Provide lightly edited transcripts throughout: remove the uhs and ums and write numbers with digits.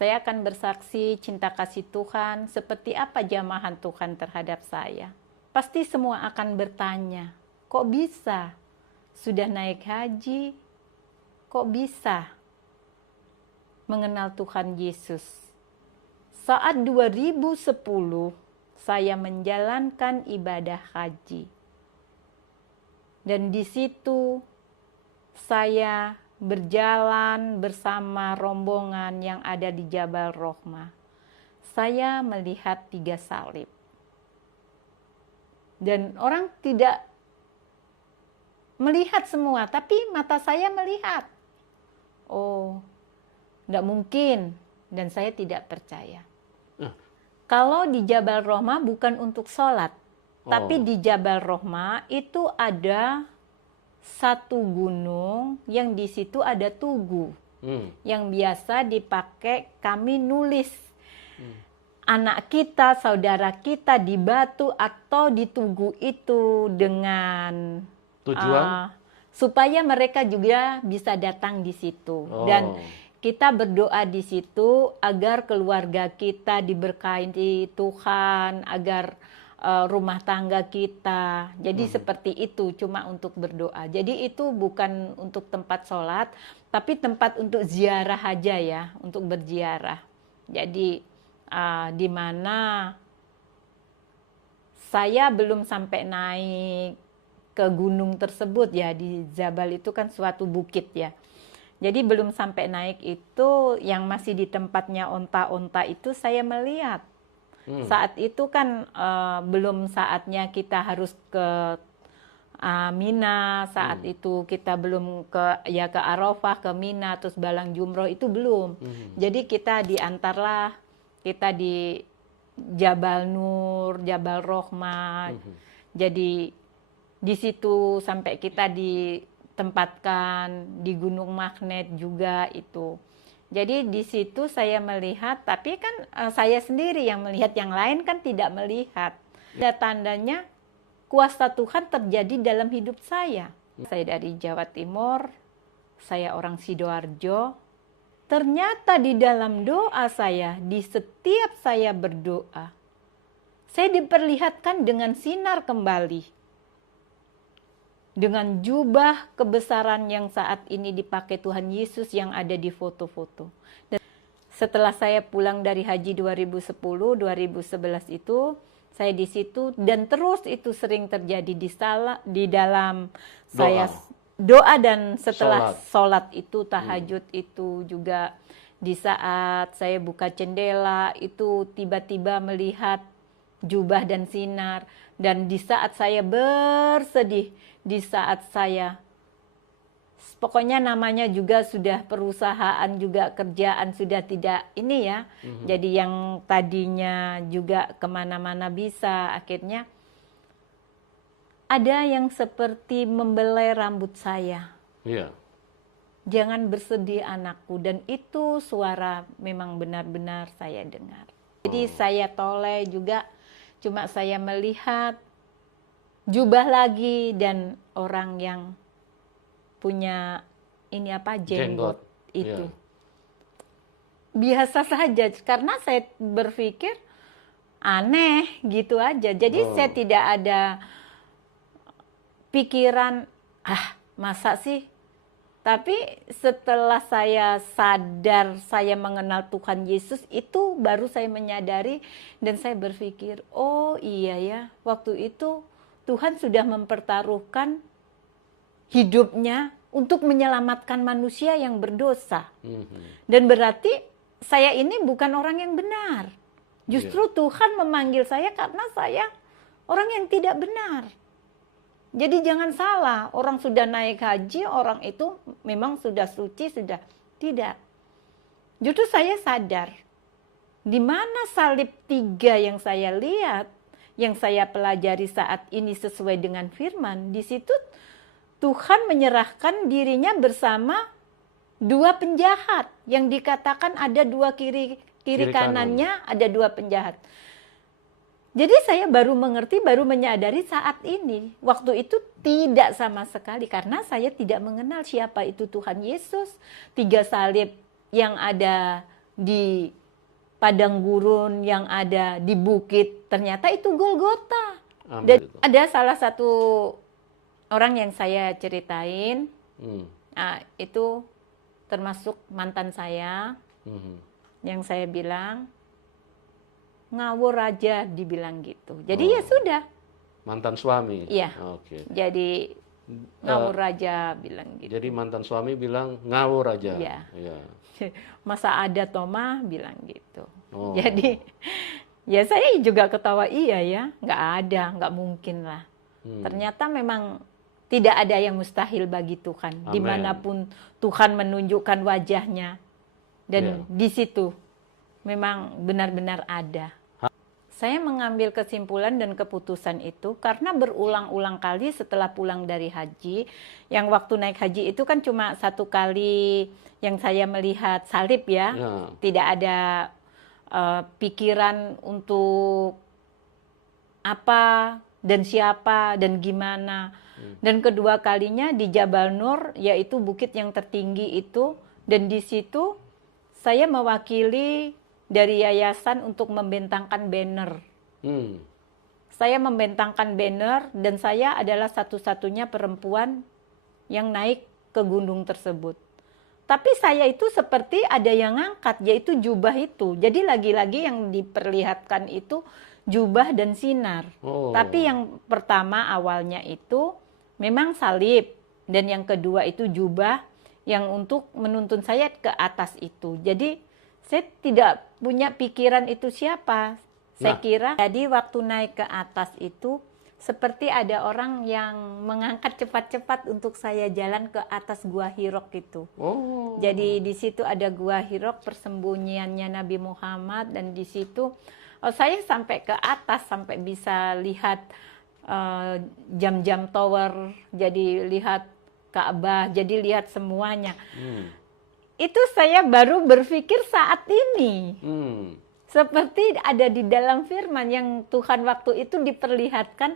Saya akan bersaksi cinta kasih Tuhan seperti apa jamahan Tuhan terhadap saya. Pasti semua akan bertanya, kok bisa? Sudah naik haji, kok bisa mengenal Tuhan Yesus? Saat 2010, saya menjalankan ibadah haji. Dan di situ saya berjalan bersama rombongan yang ada di Jabal Rohmah. Saya melihat 3 salib. Dan orang tidak melihat semua, tapi mata saya melihat. Oh, tidak mungkin. Dan saya tidak percaya. Kalau di Jabal Rohmah bukan untuk sholat. Tapi di Jabal Rohmah itu ada satu gunung yang di situ ada tugu. Yang biasa dipakai kami nulis. Anak kita, saudara kita di batu atau di tugu itu dengan tujuan supaya mereka juga bisa datang di situ. Dan kita berdoa di situ agar keluarga kita diberkahi Tuhan, agar rumah tangga kita. Jadi seperti itu, cuma untuk berdoa. Jadi itu bukan untuk tempat sholat, tapi tempat untuk ziarah aja ya, untuk berziarah. Jadi di mana saya belum sampai naik ke gunung tersebut ya, di Jabal itu kan suatu bukit ya. Jadi belum sampai naik itu, yang masih di tempatnya onta-onta itu saya melihat. Saat itu kan belum saatnya kita harus ke Mina, saat itu kita belum ke Arafah, ke Mina, terus Balang Jumroh itu belum. Jadi kita diantarlah, kita di Jabal Nur, Jabal Rohmah. Jadi di situ sampai kita ditempatkan di Gunung Magnet juga itu. Jadi di situ saya melihat, tapi kan saya sendiri yang melihat, yang lain kan tidak melihat. Ada tandanya kuasa Tuhan terjadi dalam hidup saya. Saya dari Jawa Timur, saya orang Sidoarjo. Ternyata di dalam doa saya, di setiap saya berdoa, saya diperlihatkan dengan sinar kembali. Dengan jubah kebesaran yang saat ini dipakai Tuhan Yesus yang ada di foto-foto. Dan setelah saya pulang dari haji 2010, 2011 itu, saya di situ dan terus itu sering terjadi di dalam saya doa dan setelah sholat itu, tahajud itu juga di saat saya buka jendela itu tiba-tiba melihat jubah dan sinar. Dan di saat saya bersedih, di saat saya, pokoknya namanya juga sudah perusahaan, juga kerjaan sudah tidak ini ya. Jadi yang tadinya juga kemana-mana bisa, akhirnya ada yang seperti membelai rambut saya. Jangan bersedih anakku, dan itu suara memang benar-benar saya dengar. Jadi saya toleh juga, cuma saya melihat jubah lagi dan orang yang punya ini apa, jenggot itu. Biasa saja, karena saya berpikir aneh gitu aja. Jadi saya tidak ada pikiran, masa sih? Tapi setelah saya sadar, saya mengenal Tuhan Yesus, itu baru saya menyadari dan saya berpikir, oh iya ya, waktu itu Tuhan sudah mempertaruhkan hidupnya untuk menyelamatkan manusia yang berdosa. Dan berarti saya ini bukan orang yang benar. Justru Tuhan memanggil saya karena saya orang yang tidak benar. Jadi jangan salah, orang sudah naik haji, orang itu memang sudah suci, sudah tidak. Justru saya sadar, di mana salib 3 yang saya lihat, yang saya pelajari saat ini sesuai dengan firman, di situ Tuhan menyerahkan dirinya bersama 2 penjahat, yang dikatakan ada 2 kiri kanannya, ada 2 penjahat. Jadi saya baru mengerti, baru menyadari saat ini. Waktu itu tidak sama sekali, karena saya tidak mengenal siapa itu Tuhan Yesus. 3 salib yang ada di padang gurun yang ada di bukit, ternyata itu Golgota. Dan ada salah satu orang yang saya ceritain, itu termasuk mantan saya, yang saya bilang, ngawur aja, dibilang gitu. Jadi ya sudah. Mantan suami? Iya. Oke. Jadi ngawur aja, bilang gitu. Jadi mantan suami bilang ngawur aja? Iya. Ya. Masa ada Toma, bilang gitu. Jadi ya saya juga ketawa, iya ya, nggak ada, nggak mungkin lah. Ternyata memang tidak ada yang mustahil bagi Tuhan. Amen. Dimanapun Tuhan menunjukkan wajahnya. Dan di situ memang benar-benar ada. Saya mengambil kesimpulan dan keputusan itu karena berulang-ulang kali setelah pulang dari haji. Yang waktu naik haji itu kan cuma satu kali yang saya melihat salib ya. Tidak ada pikiran untuk apa dan siapa dan gimana. Dan kedua kalinya di Jabal Nur, yaitu bukit yang tertinggi itu. Dan di situ saya mewakili dari yayasan untuk membentangkan banner. Saya membentangkan banner dan saya adalah satu-satunya perempuan yang naik ke gunung tersebut. Tapi saya itu seperti ada yang ngangkat, yaitu jubah itu. Jadi lagi-lagi yang diperlihatkan itu jubah dan sinar. Tapi yang pertama awalnya itu memang salib. Dan yang kedua itu jubah yang untuk menuntun saya ke atas itu. Jadi saya tidak punya pikiran itu siapa. Saya kira, jadi waktu naik ke atas itu seperti ada orang yang mengangkat cepat-cepat untuk saya jalan ke atas Gua Hirok itu. Jadi di situ ada Gua Hirok, persembunyiannya Nabi Muhammad, dan di situ saya sampai ke atas, sampai bisa lihat jam-jam tower, jadi lihat Ka'bah, jadi lihat semuanya. Itu saya baru berpikir saat ini. Seperti ada di dalam firman yang Tuhan waktu itu diperlihatkan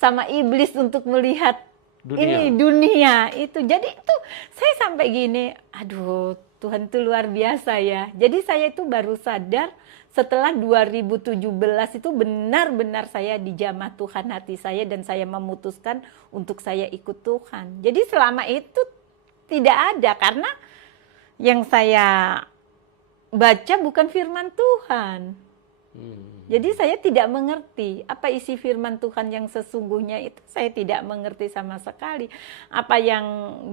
sama iblis untuk melihat dunia itu. Jadi itu saya sampai gini, aduh Tuhan itu luar biasa ya. Jadi saya itu baru sadar setelah 2017 itu benar-benar saya dijamah Tuhan hati saya dan saya memutuskan untuk saya ikut Tuhan. Jadi selama itu tidak ada, karena yang saya baca bukan firman Tuhan. Jadi saya tidak mengerti apa isi firman Tuhan yang sesungguhnya itu, saya tidak mengerti sama sekali. Apa yang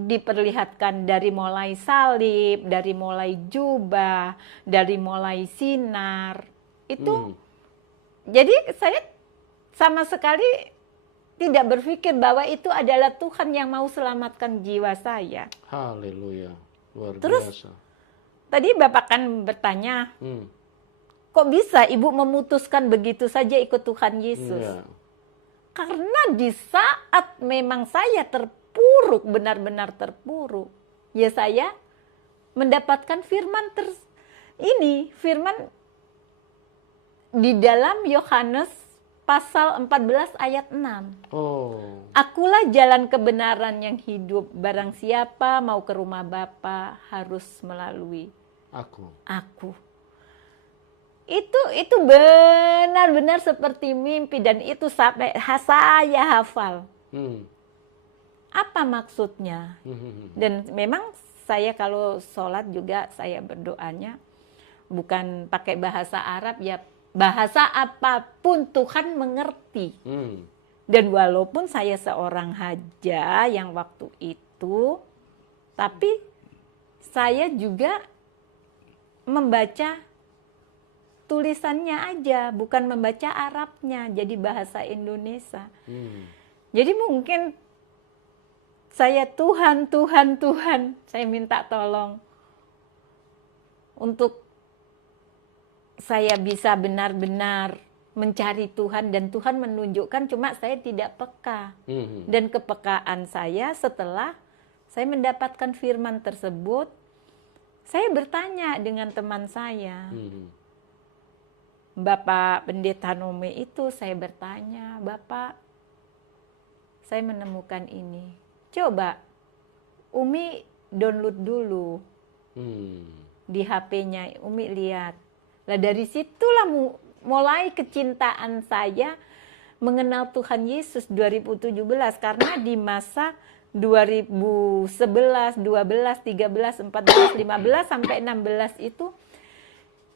diperlihatkan dari mulai salib, dari mulai jubah, dari mulai sinar, itu jadi saya sama sekali tidak berpikir bahwa itu adalah Tuhan yang mau selamatkan jiwa saya. Haleluya, luar Terus, biasa. Tadi Bapak kan bertanya, kok bisa Ibu memutuskan begitu saja ikut Tuhan Yesus? Karena di saat memang saya terpuruk, benar-benar terpuruk, ya saya mendapatkan firman firman di dalam Yohanes pasal 14 ayat 6. Akulah jalan kebenaran yang hidup, barang siapa mau ke rumah Bapa harus melalui aku. Itu benar-benar seperti mimpi, dan itu sampai saya hafal. Apa maksudnya? Dan memang saya kalau sholat juga saya berdoanya bukan pakai bahasa Arab, ya bahasa apapun Tuhan mengerti. Dan walaupun saya seorang haja yang waktu itu, tapi saya juga membaca tulisannya aja, bukan membaca Arabnya, jadi bahasa Indonesia. Jadi mungkin saya Tuhan, saya minta tolong untuk saya bisa benar-benar mencari Tuhan, dan Tuhan menunjukkan, cuma saya tidak peka. Dan kepekaan saya setelah saya mendapatkan firman tersebut, saya bertanya dengan teman saya. Bapak Pendeta Nome itu, saya bertanya, Bapak, saya menemukan ini. Coba Umi download dulu. di HP-nya, Umi lihat. Lah dari situlah mulai kecintaan saya mengenal Tuhan Yesus 2017, karena di masa 2011, 12, 13, 14, 15 sampai 16 itu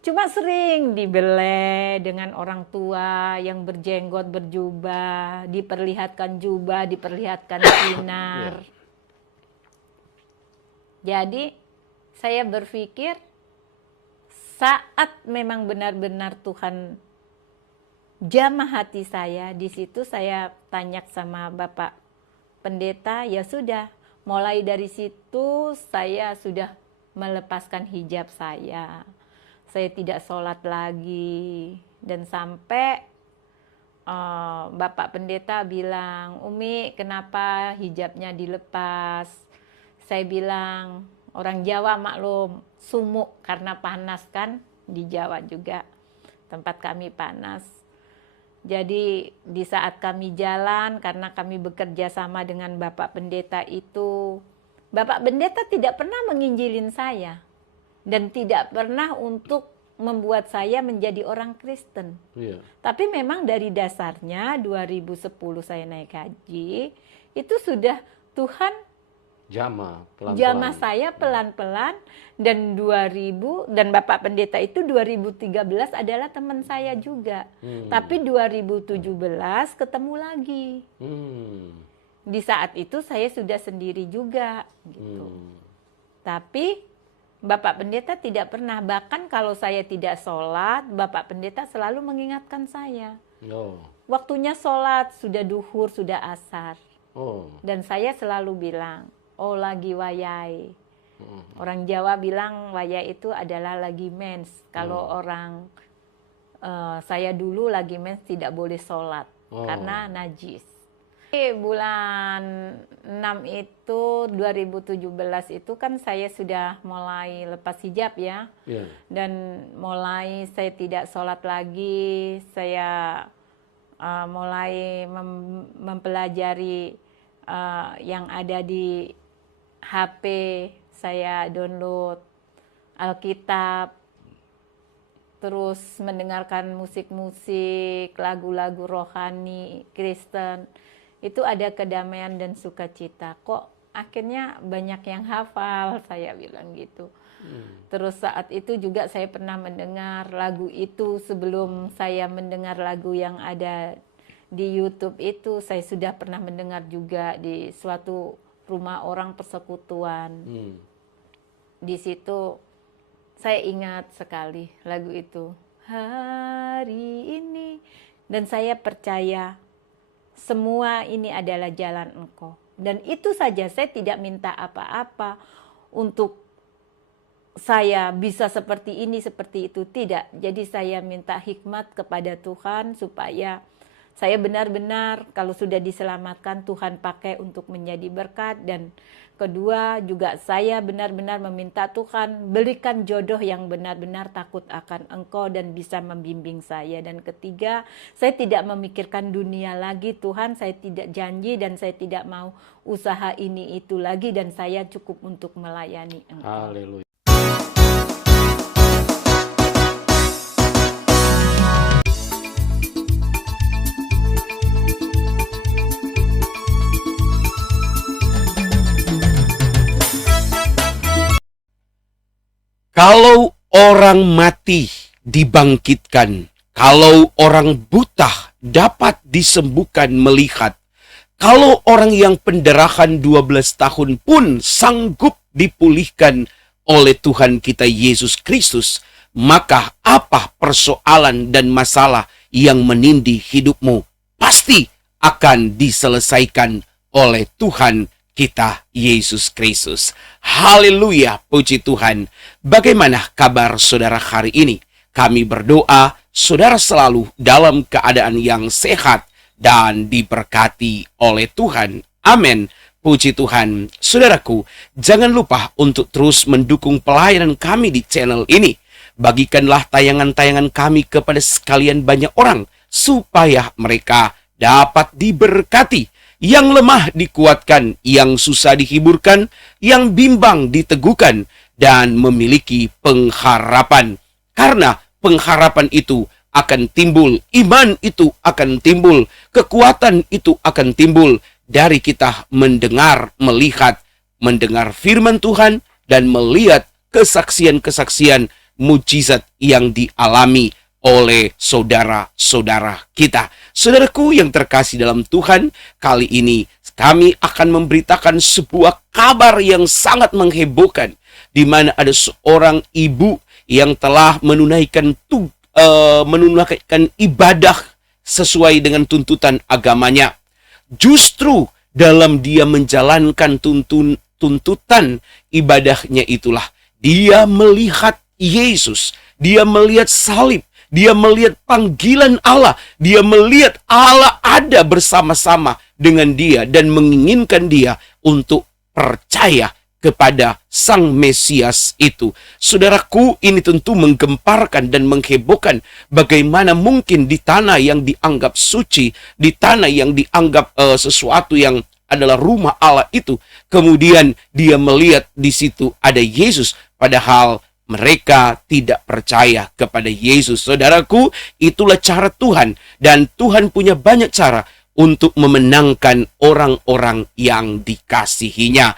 cuma sering dibelai dengan orang tua yang berjenggot, berjubah, diperlihatkan jubah, diperlihatkan sinar. Jadi saya berpikir saat memang benar-benar Tuhan jamah hati saya, di situ saya tanya sama Bapak Pendeta, ya sudah, mulai dari situ saya sudah melepaskan hijab saya. Saya tidak sholat lagi, dan sampai Bapak Pendeta bilang, Umi kenapa hijabnya dilepas? Saya bilang, orang Jawa maklum, sumuk karena panas kan, di Jawa juga tempat kami panas. Jadi di saat kami jalan, karena kami bekerja sama dengan Bapak Pendeta itu, Bapak Pendeta tidak pernah menginjilin saya dan tidak pernah untuk membuat saya menjadi orang Kristen. Tapi memang dari dasarnya 2010 saya naik haji, itu sudah Tuhan jamah saya pelan-pelan, dan 2000, dan Bapak Pendeta itu 2013 adalah teman saya juga. Tapi 2017 ketemu lagi. Di saat itu saya sudah sendiri juga gitu. Tapi Bapak Pendeta tidak pernah, bahkan kalau saya tidak sholat, Bapak Pendeta selalu mengingatkan saya. Waktunya sholat, sudah duhur, sudah asar. Dan saya selalu bilang, oh lagi wayai. Orang Jawa bilang wayai itu adalah lagi mens. Kalau orang saya dulu lagi mens tidak boleh sholat karena najis. Bulan 6 itu 2017 itu kan saya sudah mulai lepas hijab ya. Dan mulai saya tidak sholat lagi. Saya mulai mempelajari yang ada di HP. Saya download Alkitab, terus mendengarkan musik-musik, lagu-lagu rohani Kristen. Itu ada kedamaian dan sukacita. Kok akhirnya banyak yang hafal, saya bilang gitu. Terus saat itu juga saya pernah mendengar lagu itu. Sebelum saya mendengar lagu yang ada di YouTube itu, saya sudah pernah mendengar juga di suatu rumah orang persekutuan. Di situ saya ingat sekali lagu itu, hari ini. Dan saya percaya semua ini adalah jalan Engkau. Dan itu saja, saya tidak minta apa-apa untuk saya bisa seperti ini, seperti itu. Tidak. Jadi saya minta hikmat kepada Tuhan supaya saya benar-benar kalau sudah diselamatkan, Tuhan pakai untuk menjadi berkat. Dan kedua juga saya benar-benar meminta Tuhan berikan jodoh yang benar-benar takut akan Engkau dan bisa membimbing saya. Dan ketiga, saya tidak memikirkan dunia lagi. Tuhan, saya tidak janji dan saya tidak mau usaha ini itu lagi, dan saya cukup untuk melayani Engkau. Haleluya. Kalau orang mati dibangkitkan, kalau orang buta dapat disembuhkan melihat, kalau orang yang pendarahan 12 tahun pun sanggup dipulihkan oleh Tuhan kita Yesus Kristus, maka apa persoalan dan masalah yang menindih hidupmu pasti akan diselesaikan oleh Tuhan kita Yesus Kristus. Haleluya, puji Tuhan. Bagaimana kabar saudara hari ini? Kami berdoa saudara selalu dalam keadaan yang sehat dan diberkati oleh Tuhan. Amin. Puji Tuhan. Saudaraku, jangan lupa untuk terus mendukung pelayanan kami di channel ini. Bagikanlah tayangan-tayangan kami kepada sekalian banyak orang supaya mereka dapat diberkati. Yang lemah dikuatkan, yang susah dihiburkan, yang bimbang diteguhkan, dan memiliki pengharapan. Karena pengharapan itu akan timbul, iman itu akan timbul, kekuatan itu akan timbul dari kita mendengar firman Tuhan dan melihat kesaksian-kesaksian mujizat yang dialami oleh saudara-saudara kita. Saudaraku yang terkasih dalam Tuhan, kali ini kami akan memberitakan sebuah kabar yang sangat menghebohkan, di mana ada seorang ibu yang telah menunaikan ibadah sesuai dengan tuntutan agamanya. Justru dalam dia menjalankan tuntutan ibadahnya itulah dia melihat Yesus, dia melihat salib, dia melihat panggilan Allah, dia melihat Allah ada bersama-sama dengan dia dan menginginkan dia untuk percaya kepada Sang Mesias itu. Saudaraku, ini tentu menggemparkan dan menghebohkan bagaimana mungkin di tanah yang dianggap suci, di tanah yang dianggap sesuatu yang adalah rumah Allah itu, kemudian dia melihat di situ ada Yesus, padahal mereka tidak percaya kepada Yesus. Saudaraku, itulah cara Tuhan, dan Tuhan punya banyak cara untuk memenangkan orang-orang yang dikasihinya.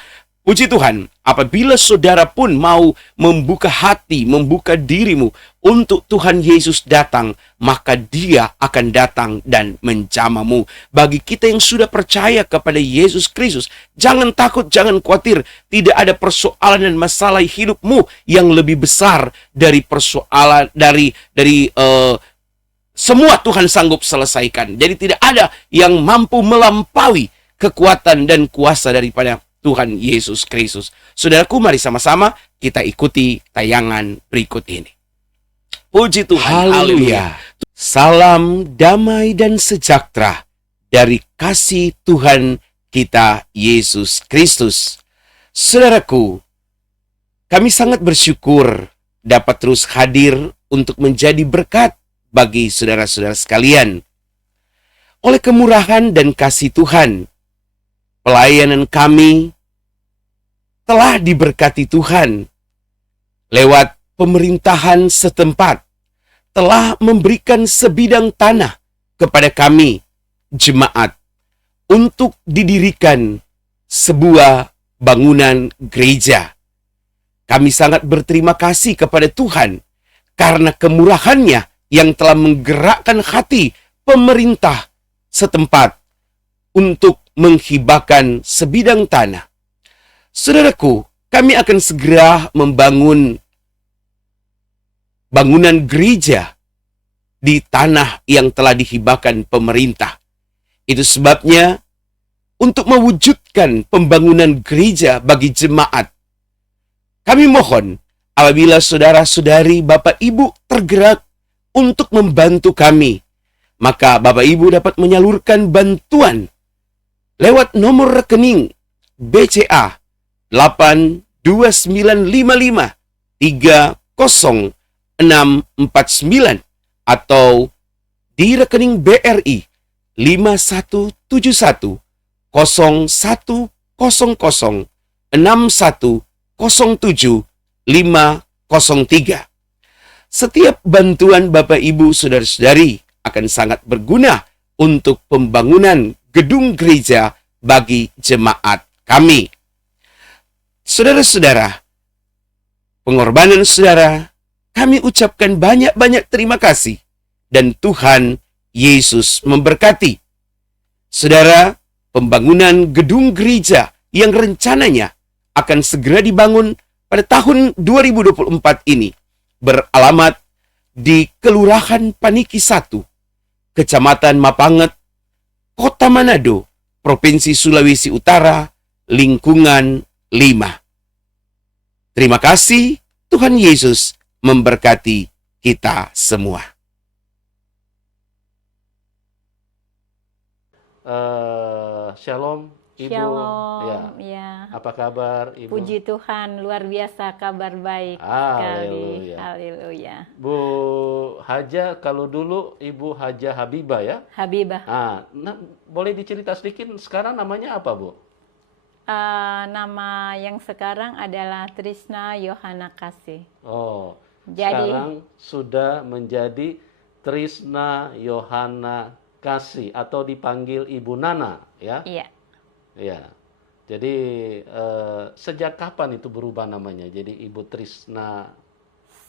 Puji Tuhan, apabila saudara pun mau membuka hati, membuka dirimu untuk Tuhan Yesus datang, maka Dia akan datang dan menjamamu. Bagi kita yang sudah percaya kepada Yesus Kristus, jangan takut, jangan khawatir. Tidak ada persoalan dan masalah hidupmu yang lebih besar dari persoalan dari semua Tuhan sanggup selesaikan. Jadi tidak ada yang mampu melampaui kekuatan dan kuasa daripada Tuhan Yesus Kristus. Saudaraku, mari sama-sama kita ikuti tayangan berikut ini. Puji Tuhan. Haleluya. Salam damai dan sejahtera dari kasih Tuhan kita Yesus Kristus. Saudaraku, kami sangat bersyukur dapat terus hadir untuk menjadi berkat bagi saudara-saudara sekalian. Oleh kemurahan dan kasih Tuhan, pelayanan kami telah diberkati Tuhan lewat pemerintahan setempat, telah memberikan sebidang tanah kepada kami, jemaat, untuk didirikan sebuah bangunan gereja. Kami sangat berterima kasih kepada Tuhan karena kemurahan-Nya yang telah menggerakkan hati pemerintah setempat untuk menghibahkan sebidang tanah. Saudaraku, kami akan segera membangun bangunan gereja di tanah yang telah dihibahkan pemerintah. Itu sebabnya untuk mewujudkan pembangunan gereja bagi jemaat, kami mohon apabila saudara-saudari, Bapak Ibu tergerak untuk membantu kami, maka Bapak Ibu dapat menyalurkan bantuan lewat nomor rekening BCA 829553049 atau di rekening BRI 51710161070503. Setiap bantuan Bapak Ibu Saudara-saudari akan sangat berguna untuk pembangunan gedung gereja bagi jemaat kami. Saudara-saudara, pengorbanan saudara, kami ucapkan banyak-banyak terima kasih dan Tuhan Yesus memberkati. Saudara, pembangunan gedung gereja yang rencananya akan segera dibangun pada tahun 2024 ini beralamat di Kelurahan Paniki 1, Kecamatan Mapanget, Kota Manado, Provinsi Sulawesi Utara, lingkungan 5. Terima kasih, Tuhan Yesus memberkati kita semua. Shalom, Ibu. Shalom, Ya. Apa kabar, Ibu? Puji Tuhan, luar biasa, kabar baik sekali. Haleluya. Haleluya. Bu Haja, kalau dulu Ibu Haja Habibah ya? Habibah. Nah, boleh dicerita sedikit sekarang namanya apa, Bu? Nama yang sekarang adalah Trisna Yohana Kasih. Oh, Jadi, sekarang sudah menjadi Trisna Yohana Kasih atau dipanggil Ibu Nana, ya? iya. Ya. Jadi sejak kapan itu berubah namanya? Jadi Ibu Trisna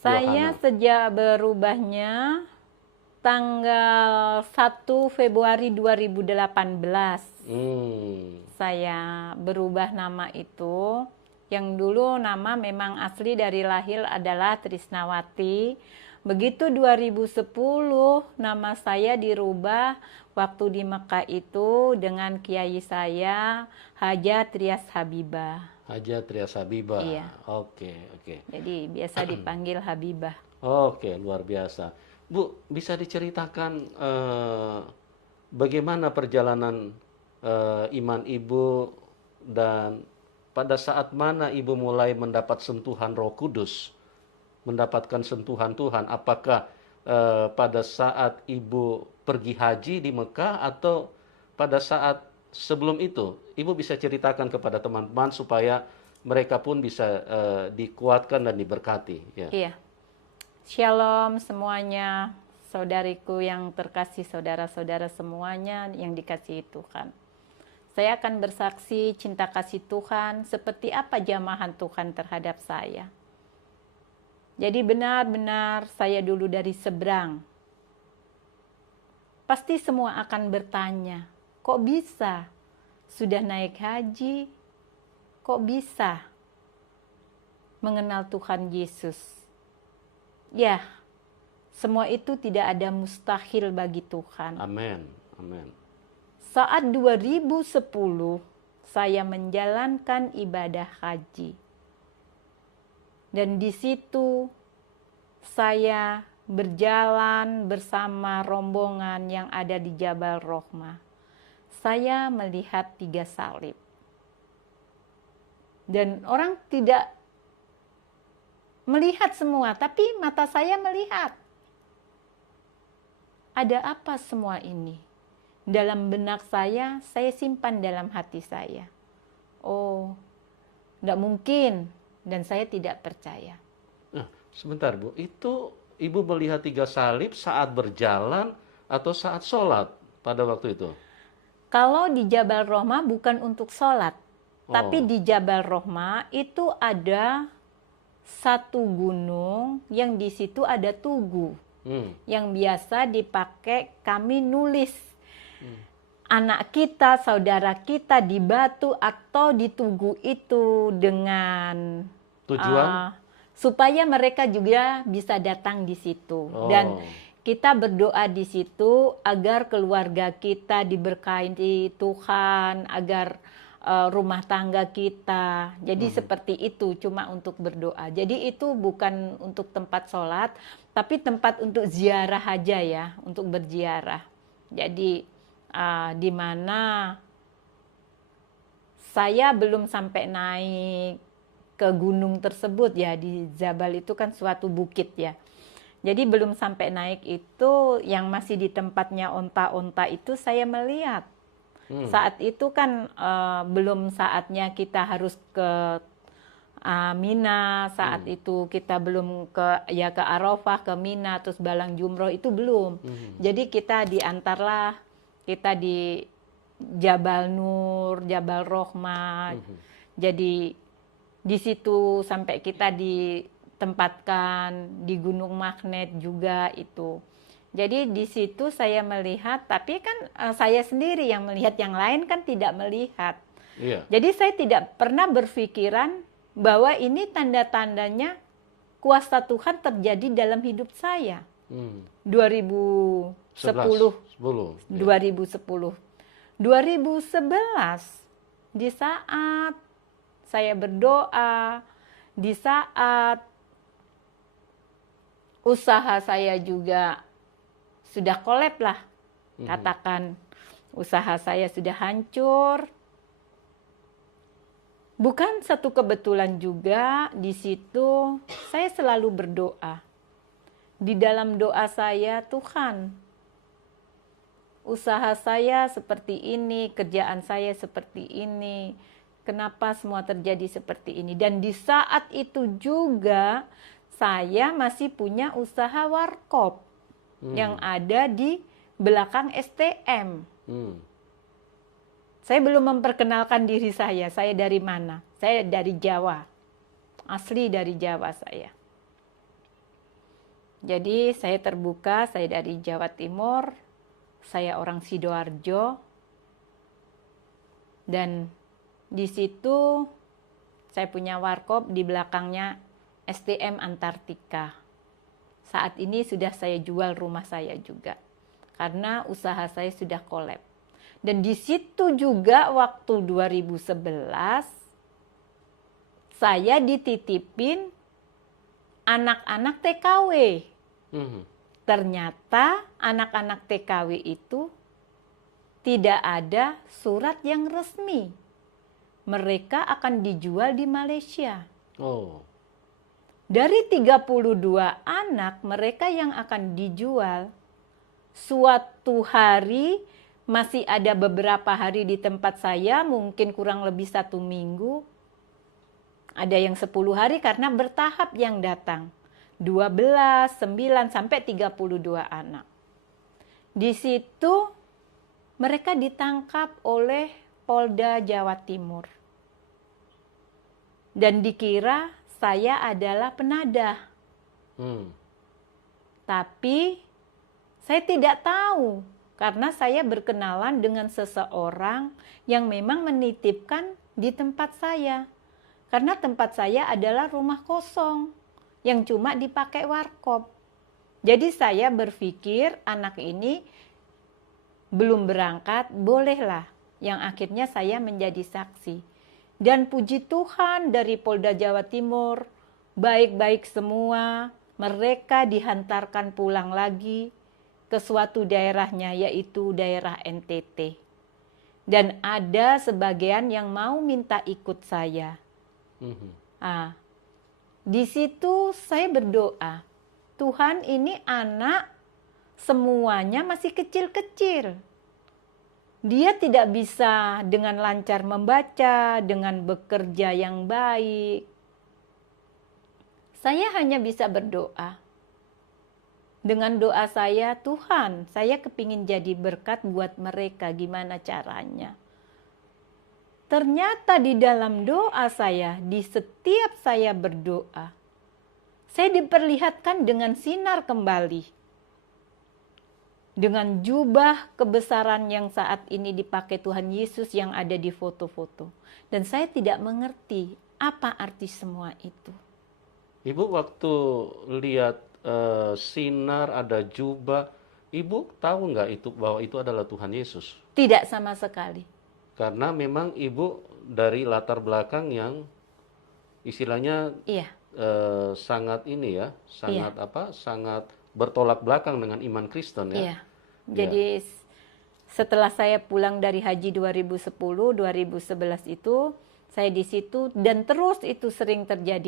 Saya Yohana. sejak berubahnya tanggal 1 Februari 2018. Saya berubah nama itu. Yang dulu nama memang asli dari lahir adalah Trisnawati. Begitu 2010 nama saya dirubah waktu di Mekah itu dengan kiai saya Haja Trias Habibah. Haja Trias Habibah. Iya. Oke, oke. Jadi biasa dipanggil Habibah. Oke, luar biasa. Bu, bisa diceritakan bagaimana perjalanan iman Ibu dan pada saat mana Ibu mulai mendapat sentuhan Roh Kudus, mendapatkan sentuhan Tuhan? Apakah pada saat Ibu pergi haji di Mekah atau pada saat sebelum itu? Ibu bisa ceritakan kepada teman-teman supaya mereka pun bisa dikuatkan dan diberkati. Ya. Iya. Shalom semuanya, saudariku yang terkasih, saudara-saudara semuanya yang dikasihi Tuhan. Saya akan bersaksi cinta kasih Tuhan seperti apa jamahan Tuhan terhadap saya. Jadi benar-benar saya dulu dari seberang. Pasti semua akan bertanya, kok bisa? Sudah naik haji, kok bisa mengenal Tuhan Yesus? Ya, semua itu tidak ada mustahil bagi Tuhan. Amin. Amin. Saat 2010 saya menjalankan ibadah haji. Dan di situ saya berjalan bersama rombongan yang ada di Jabal Rohmah. Saya melihat 3 salib. Dan orang tidak melihat semua, tapi mata saya melihat. Ada apa semua ini? Dalam benak saya simpan dalam hati saya. Oh, tidak mungkin. Dan saya tidak percaya. Nah, sebentar Bu, itu Ibu melihat 3 salib saat berjalan atau saat sholat pada waktu itu? Kalau di Jabal Rohmah bukan untuk sholat. Tapi di Jabal Rohmah itu ada satu gunung yang di situ ada tugu. Yang biasa dipakai kami nulis. Anak kita, saudara kita di batu atau di tugu itu dengan tujuan supaya mereka juga bisa datang di situ. Dan kita berdoa di situ agar keluarga kita diberkahi Tuhan, agar rumah tangga kita. Jadi seperti itu, cuma untuk berdoa. Jadi itu bukan untuk tempat sholat, tapi tempat untuk ziarah aja ya, untuk berziarah. Jadi di mana saya belum sampai naik ke gunung tersebut ya, di Jabal itu kan suatu bukit ya. Jadi belum sampai naik itu, yang masih di tempatnya onta-onta itu saya melihat. Saat itu kan belum saatnya kita harus ke Mina, saat itu kita belum ke Arafah, ke Mina, terus Balang Jumroh itu belum. Jadi kita diantarlah, kita di Jabal Nur, Jabal Rohmah. Jadi di situ sampai kita ditempatkan di Gunung Magnet juga itu. Jadi di situ saya melihat, tapi kan saya sendiri yang melihat, yang lain kan tidak melihat. Iya. Jadi saya tidak pernah berpikiran bahwa ini tanda-tandanya kuasa Tuhan terjadi dalam hidup saya. 2010. 2011 di saat saya berdoa, di saat usaha saya juga sudah kolap lah, katakan usaha saya sudah hancur. Bukan satu kebetulan juga, di situ saya selalu berdoa. Di dalam doa saya, Tuhan, usaha saya seperti ini, kerjaan saya seperti ini, kenapa semua terjadi seperti ini. Dan di saat itu juga saya masih punya usaha warkop yang ada di belakang STM. Saya belum memperkenalkan diri saya dari mana. Saya dari Jawa, asli dari Jawa saya. Jadi saya terbuka, saya dari Jawa Timur, saya orang Sidoarjo, dan di situ saya punya warkop, di belakangnya STM Antartika. Saat ini sudah saya jual rumah saya juga, karena usaha saya sudah kolab. Dan di situ juga waktu 2011, saya dititipin anak-anak TKW. Ternyata anak-anak TKW itu tidak ada surat yang resmi. Mereka akan dijual di Malaysia. Dari 32 anak mereka yang akan dijual, suatu hari masih ada beberapa hari di tempat saya, mungkin kurang lebih 1 minggu. Ada yang 10 hari karena bertahap yang datang. 12, 9, sampai 32 anak. Di situ mereka ditangkap oleh Polda Jawa Timur. Dan dikira saya adalah penadah. Tapi saya tidak tahu karena saya berkenalan dengan seseorang yang memang menitipkan di tempat saya. Karena tempat saya adalah rumah kosong yang cuma dipakai warkop. Jadi saya berpikir anak ini belum berangkat, bolehlah. Yang akhirnya saya menjadi saksi. Dan puji Tuhan dari Polda Jawa Timur, baik-baik semua, mereka dihantarkan pulang lagi ke suatu daerahnya, yaitu daerah NTT. Dan ada sebagian yang mau minta ikut saya. Di situ saya berdoa, Tuhan, ini anak semuanya masih kecil-kecil. Dia tidak bisa dengan lancar membaca, dengan bekerja yang baik. Saya hanya bisa berdoa. Dengan doa saya, Tuhan, saya kepingin jadi berkat buat mereka, gimana caranya? Ternyata di dalam doa saya, di setiap saya berdoa, saya diperlihatkan dengan sinar kembali. Dengan jubah kebesaran yang saat ini dipakai Tuhan Yesus yang ada di foto-foto. Dan saya tidak mengerti apa arti semua itu. Ibu waktu lihat sinar, ada jubah, Ibu tahu nggak itu bahwa itu adalah Tuhan Yesus? Tidak sama sekali. Karena memang Ibu dari latar belakang yang istilahnya sangat ini ya, sangat sangat bertolak belakang dengan iman Kristen ya. Iya. Jadi setelah saya pulang dari haji 2010, 2011 itu saya di situ, dan terus itu sering terjadi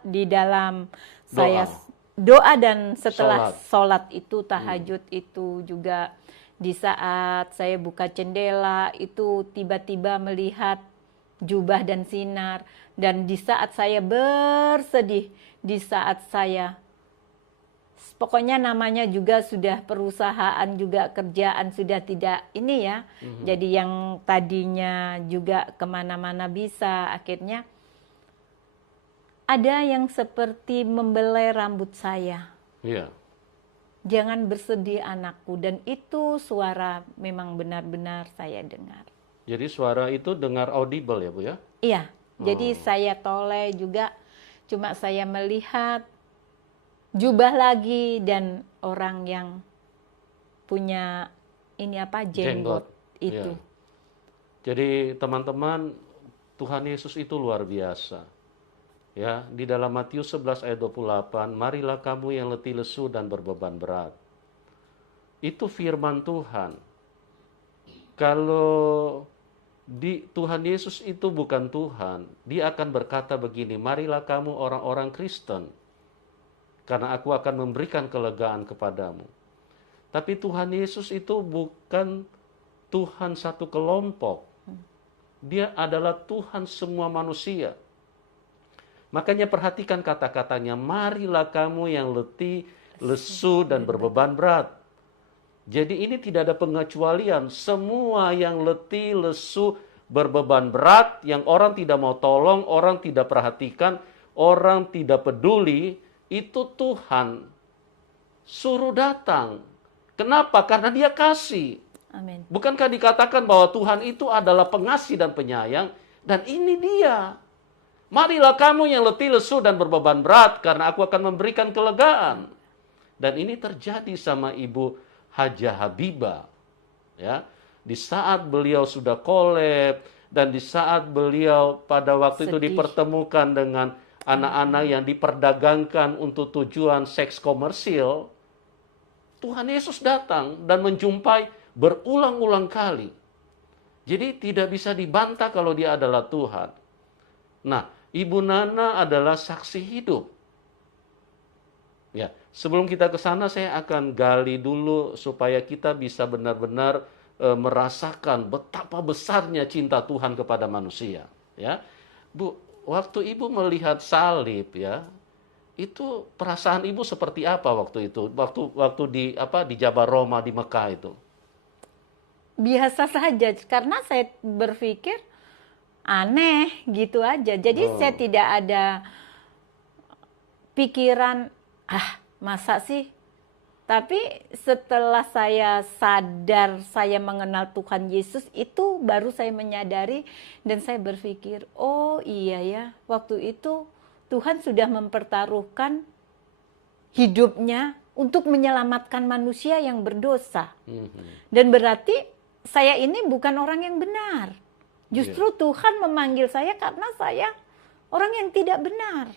di dalam saya doa dan setelah sholat itu, tahajud itu juga, di saat saya buka jendela itu tiba-tiba melihat jubah dan sinar. Dan di saat saya bersedih, di saat saya pokoknya namanya juga sudah perusahaan, juga kerjaan sudah tidak ini ya. Jadi yang tadinya juga kemana-mana bisa, akhirnya ada yang seperti membelai rambut saya. Jangan bersedih anakku, dan itu suara memang benar-benar saya dengar. Jadi suara itu dengar audible ya Bu ya? Iya, jadi saya toleh juga, cuma saya melihat jubah lagi dan orang yang punya ini apa, jenggot itu. Jadi teman-teman, Tuhan Yesus itu luar biasa. Ya, di dalam Matius 11 ayat 28, marilah kamu yang letih lesu dan berbeban berat. Itu firman Tuhan. Kalau Tuhan Yesus itu bukan Tuhan, Dia akan berkata begini, marilah kamu orang-orang Kristen, karena aku akan memberikan kelegaan kepadamu. Tapi Tuhan Yesus itu bukan Tuhan satu kelompok. Dia adalah Tuhan semua manusia. Makanya perhatikan kata-katanya, marilah kamu yang letih, lesu, dan berbeban berat. Jadi ini tidak ada pengecualian. Semua yang letih, lesu, berbeban berat, yang orang tidak mau tolong, orang tidak perhatikan, orang tidak peduli, itu Tuhan suruh datang. Kenapa? Karena Dia kasih. Amin. Bukankah dikatakan bahwa Tuhan itu adalah pengasih dan penyayang? Dan ini Dia. Marilah kamu yang letih, lesu, dan berbeban berat, karena aku akan memberikan kelegaan. Dan ini terjadi sama Ibu Hajah Habibah. Ya, di saat beliau sudah kolab, dan di saat beliau pada waktu itu Sedih. dipertemukan dengan anak-anak yang diperdagangkan untuk tujuan seks komersil, Tuhan Yesus datang dan menjumpai berulang-ulang kali. Jadi tidak bisa dibantah kalau Dia adalah Tuhan. Nah, Ibu Nana adalah saksi hidup. Ya, sebelum kita ke sana saya akan gali dulu supaya kita bisa benar-benar merasakan betapa besarnya cinta Tuhan kepada manusia. Ya, Bu, waktu Ibu melihat salib, ya, itu perasaan Ibu seperti apa waktu itu? Waktu di Jabal Roma di Mekah itu? Biasa saja, karena saya berpikir aneh gitu aja. Jadi saya tidak ada pikiran, masa sih? Tapi setelah saya sadar, saya mengenal Tuhan Yesus, itu baru saya menyadari dan saya berpikir, oh iya ya, waktu itu Tuhan sudah mempertaruhkan hidupnya untuk menyelamatkan manusia yang berdosa. Dan berarti saya ini bukan orang yang benar. Justru Tuhan memanggil saya karena saya orang yang tidak benar.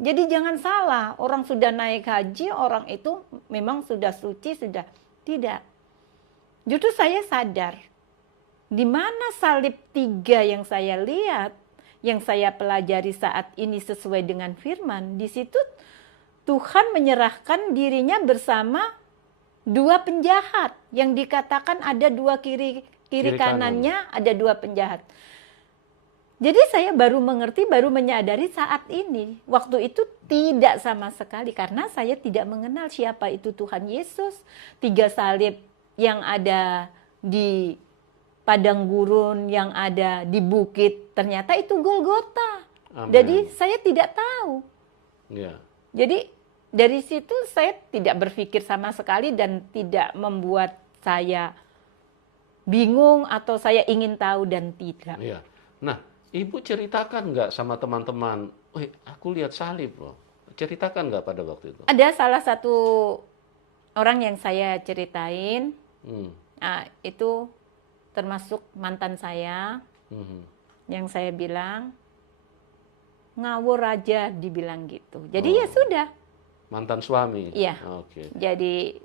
Jadi jangan salah, orang sudah naik haji, orang itu memang sudah suci, sudah tidak. Justru saya sadar, di mana salib 3 yang saya lihat, yang saya pelajari saat ini sesuai dengan firman, di situ Tuhan menyerahkan dirinya bersama 2 penjahat, yang dikatakan ada 2 kiri kanannya, ada 2 penjahat. Jadi saya baru mengerti, baru menyadari saat ini. Waktu itu tidak sama sekali, karena saya tidak mengenal siapa itu Tuhan Yesus. 3 salib yang ada di padang gurun, yang ada di bukit, ternyata itu Golgota. Amen. Jadi saya tidak tahu. Ya. Jadi dari situ saya tidak berpikir sama sekali dan tidak membuat saya bingung atau saya ingin tahu dan tidak. Iya. Nah, Ibu ceritakan nggak sama teman-teman, aku lihat salib loh. Ceritakan nggak pada waktu itu? Ada salah satu orang yang saya ceritain, itu termasuk mantan saya, yang saya bilang, ngawur aja, dibilang gitu. Jadi ya sudah. Mantan suami? Iya. Oke. Jadi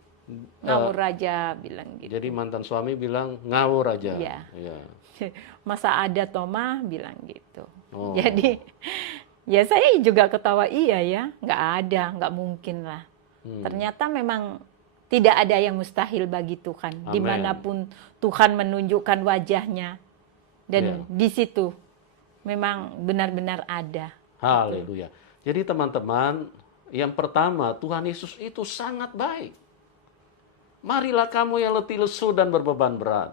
ngawur aja, bilang gitu. Jadi mantan suami bilang ngawur aja? Iya. Ya. Masa ada Toma, bilang gitu. Jadi ya saya juga ketawa, iya ya, nggak ada, nggak mungkin lah. Ternyata memang tidak ada yang mustahil bagi Tuhan. Amen. Dimanapun Tuhan menunjukkan wajahnya. Dan di situ memang benar-benar ada. Haleluya. Jadi teman-teman, yang pertama, Tuhan Yesus itu sangat baik. Marilah kamu yang letih lesu dan berbeban berat.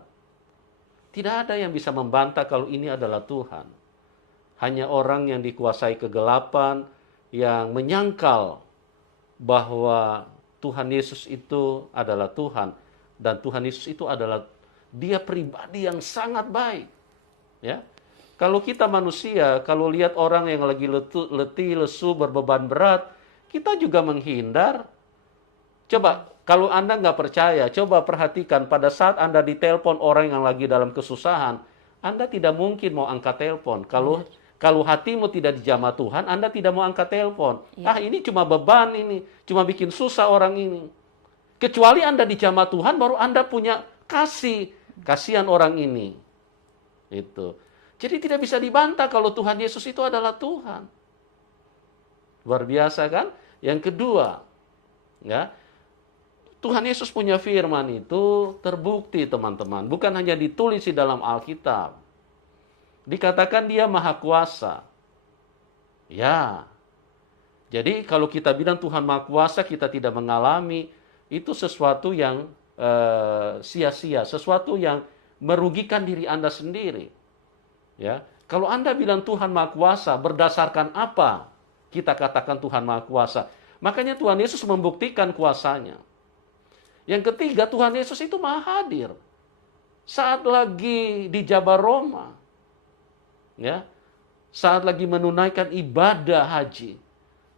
Tidak ada yang bisa membantah kalau ini adalah Tuhan. Hanya orang yang dikuasai kegelapan, yang menyangkal bahwa Tuhan Yesus itu adalah Tuhan. Dan Tuhan Yesus itu adalah Dia pribadi yang sangat baik. Ya. Kalau kita manusia, kalau lihat orang yang lagi letih, lesu, berbeban berat, kita juga menghindar. Coba, kalau Anda nggak percaya, coba perhatikan pada saat Anda ditelepon orang yang lagi dalam kesusahan, Anda tidak mungkin mau angkat telepon. Kalau hatimu tidak dijamah Tuhan, Anda tidak mau angkat telepon. Ini cuma beban ini, cuma bikin susah orang ini. Kecuali Anda dijamah Tuhan, baru Anda punya kasihan orang ini. Itu. Jadi tidak bisa dibantah kalau Tuhan Yesus itu adalah Tuhan. Luar biasa kan? Yang kedua, ya, Tuhan Yesus punya firman itu terbukti teman-teman. Bukan hanya ditulis di dalam Alkitab. Dikatakan dia maha kuasa. Ya. Jadi kalau kita bilang Tuhan maha kuasa, kita tidak mengalami, itu sesuatu yang sia-sia, sesuatu yang merugikan diri Anda sendiri. Ya. Kalau Anda bilang Tuhan maha kuasa, berdasarkan apa kita katakan Tuhan maha kuasa? Makanya Tuhan Yesus membuktikan kuasanya. Yang ketiga, Tuhan Yesus itu maha hadir. Saat lagi di Jabal Roma, ya, saat lagi menunaikan ibadah haji,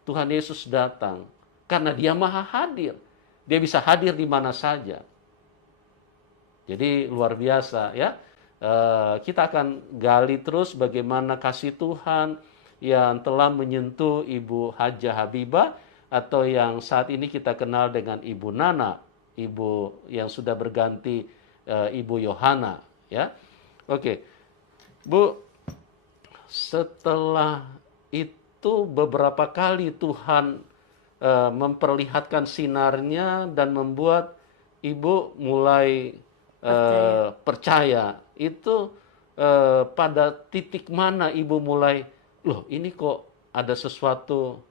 Tuhan Yesus datang karena dia maha hadir. Dia bisa hadir di mana saja. Jadi luar biasa, ya. Kita akan gali terus bagaimana kasih Tuhan yang telah menyentuh Ibu Hajah Habibah, atau yang saat ini kita kenal dengan Ibu Nana, ibu yang sudah berganti Ibu Yohana, ya. Oke. Bu, setelah itu beberapa kali Tuhan memperlihatkan sinarnya dan membuat Ibu mulai percaya. Itu pada titik mana Ibu mulai, loh ini kok ada sesuatu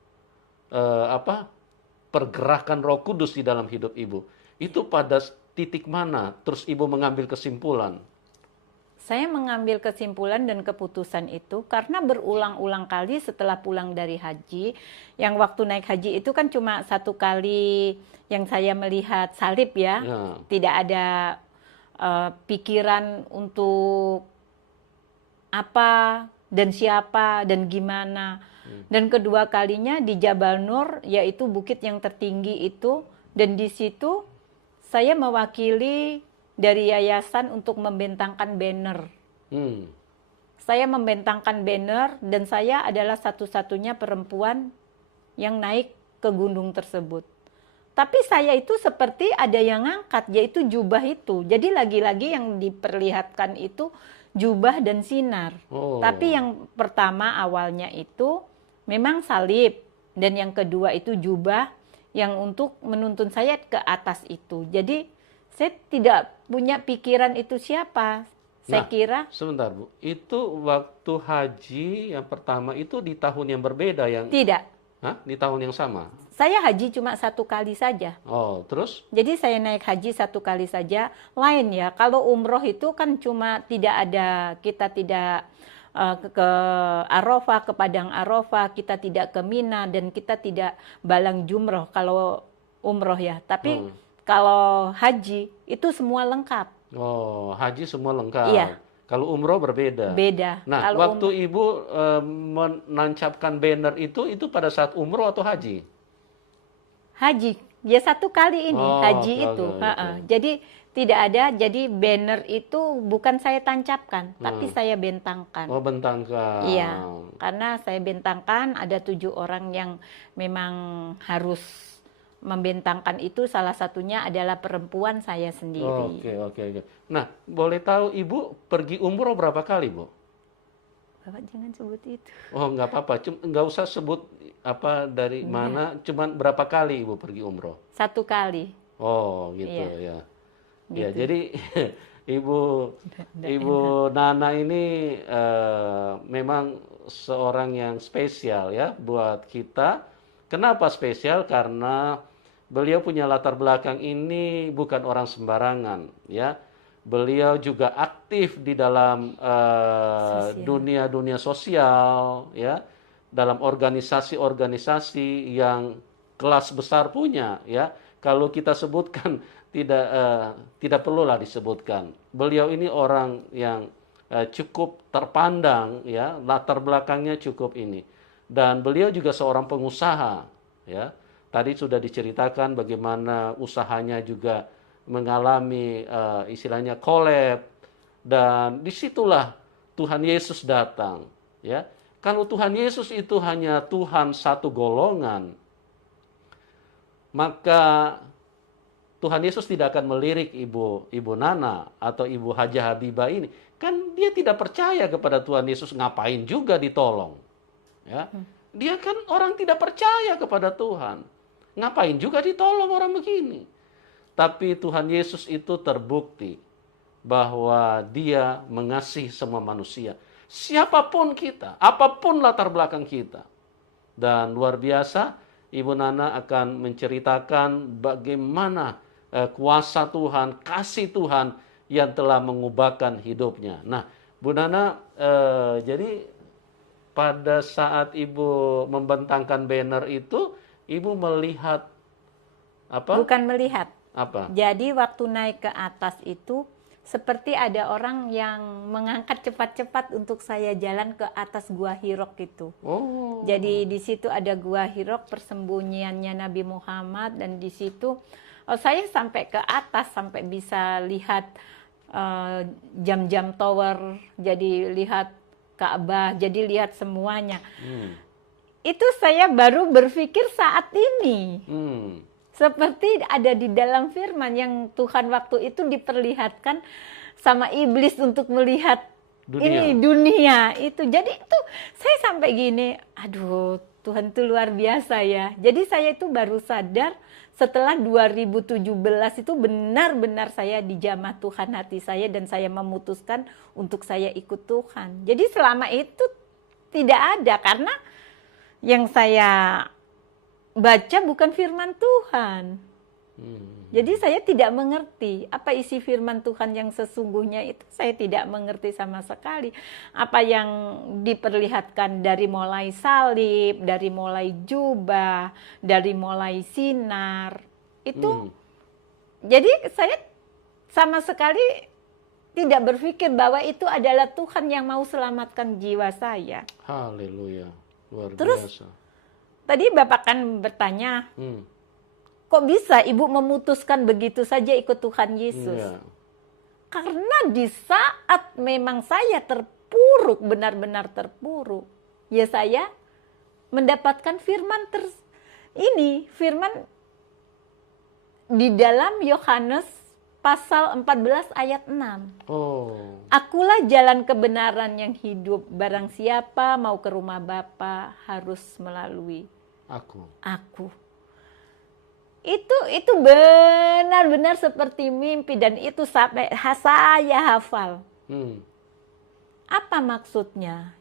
pergerakan Roh Kudus di dalam hidup Ibu. Itu pada titik mana terus Ibu mengambil kesimpulan? Saya mengambil kesimpulan dan keputusan itu karena berulang-ulang kali setelah pulang dari haji. Yang waktu naik haji itu kan cuma satu kali yang saya melihat salib, ya. Tidak ada pikiran untuk apa dan siapa dan gimana. Dan kedua kalinya di Jabal Nur, yaitu bukit yang tertinggi itu, dan di situ saya mewakili dari yayasan untuk membentangkan banner. Saya membentangkan banner dan saya adalah satu-satunya perempuan yang naik ke gunung tersebut. Tapi saya itu seperti ada yang ngangkat, yaitu jubah itu. Jadi lagi-lagi yang diperlihatkan itu jubah dan sinar. Tapi yang pertama awalnya itu memang salib, dan yang kedua itu jubah yang untuk menuntun saya ke atas itu. Jadi saya tidak punya pikiran itu siapa. Saya kira. Sebentar Bu, itu waktu haji yang pertama itu di tahun yang berbeda yang? Tidak. Hah? Di tahun yang sama? Saya haji cuma satu kali saja. Oh, terus? Jadi saya naik haji satu kali saja. Lain ya, kalau umroh itu kan cuma tidak ada, kita tidak ke Arafah, ke Padang Arafah, kita tidak ke Mina, dan kita tidak balang jumroh kalau umroh ya. Tapi kalau haji itu semua lengkap. Oh, haji semua lengkap. Iya. Kalau umroh berbeda. Beda. Nah, kalau waktu Ibu menancapkan banner itu pada saat umroh atau haji? Haji. Ya satu kali ini haji itu. Jadi tidak ada, jadi banner itu bukan saya tancapkan, tapi saya bentangkan. Oh, bentangkan. Iya, karena saya bentangkan ada 7 orang yang memang harus membentangkan itu, salah satunya adalah perempuan saya sendiri. Oke. Nah, boleh tahu Ibu pergi umroh berapa kali, Bu? Bapak jangan sebut itu. Oh, nggak apa-apa. Nggak usah sebut apa dari mana, cuman berapa kali Ibu pergi umroh? 1 kali. Oh, gitu Iya. ya. Ya, jadi Ibu Nana ini memang seorang yang spesial ya buat kita. Kenapa spesial? Karena beliau punya latar belakang ini bukan orang sembarangan, ya. Beliau juga aktif di dalam dunia sosial, ya, dalam organisasi-organisasi yang kelas besar punya, ya. Kalau kita sebutkan tidak perlulah disebutkan. Beliau ini orang yang cukup terpandang, ya, latar belakangnya cukup ini. Dan beliau juga seorang pengusaha, ya. Tadi sudah diceritakan bagaimana usahanya juga mengalami istilahnya collab, dan disitulah Tuhan Yesus datang, ya. Kalau Tuhan Yesus itu hanya Tuhan satu golongan, maka Tuhan Yesus tidak akan melirik Ibu Nana atau Ibu Hajah Habibah ini. Kan dia tidak percaya kepada Tuhan Yesus, ngapain juga ditolong. Ya. Dia kan orang tidak percaya kepada Tuhan. Ngapain juga ditolong orang begini. Tapi Tuhan Yesus itu terbukti bahwa dia mengasihi semua manusia. siapapun kita, apapun latar belakang kita. Dan luar biasa, Ibu Nana akan menceritakan bagaimana kuasa Tuhan, kasih Tuhan yang telah mengubahkan hidupnya. Nah, Bu Nana, jadi pada saat Ibu membentangkan banner itu, Ibu melihat apa? Bukan melihat. Apa? Jadi waktu naik ke atas itu seperti ada orang yang mengangkat cepat-cepat untuk saya jalan ke atas Gua Hirok itu. Oh. Jadi di situ ada Gua Hirok, persembunyiannya Nabi Muhammad, dan di situ saya sampai ke atas sampai bisa lihat jam-jam tower, jadi lihat Ka'bah, jadi lihat semuanya. Itu saya baru berpikir saat ini. Seperti ada di dalam firman yang Tuhan waktu itu diperlihatkan sama iblis untuk melihat dunia itu. Jadi itu saya sampai gini, aduh Tuhan itu luar biasa ya. Jadi saya itu baru sadar setelah 2017 itu benar-benar saya dijamah Tuhan hati saya, dan saya memutuskan untuk saya ikut Tuhan. Jadi selama itu tidak ada, karena yang saya baca bukan firman Tuhan. Jadi saya tidak mengerti apa isi firman Tuhan yang sesungguhnya itu, saya tidak mengerti sama sekali. Apa yang diperlihatkan dari mulai salib, dari mulai jubah, dari mulai sinar, itu jadi saya sama sekali tidak berpikir bahwa itu adalah Tuhan yang mau selamatkan jiwa saya. Haleluya, luar Terus, biasa. Tadi Bapak kan bertanya, kok bisa Ibu memutuskan begitu saja ikut Tuhan Yesus? Iya. Karena di saat memang saya terpuruk, benar-benar terpuruk, ya saya mendapatkan firman firman di dalam Yohanes pasal 14 ayat 6. Oh. Akulah jalan kebenaran yang hidup, barang siapa mau ke rumah Bapa harus melalui aku. Itu benar-benar seperti mimpi, dan itu sampai saya hafal. Apa maksudnya?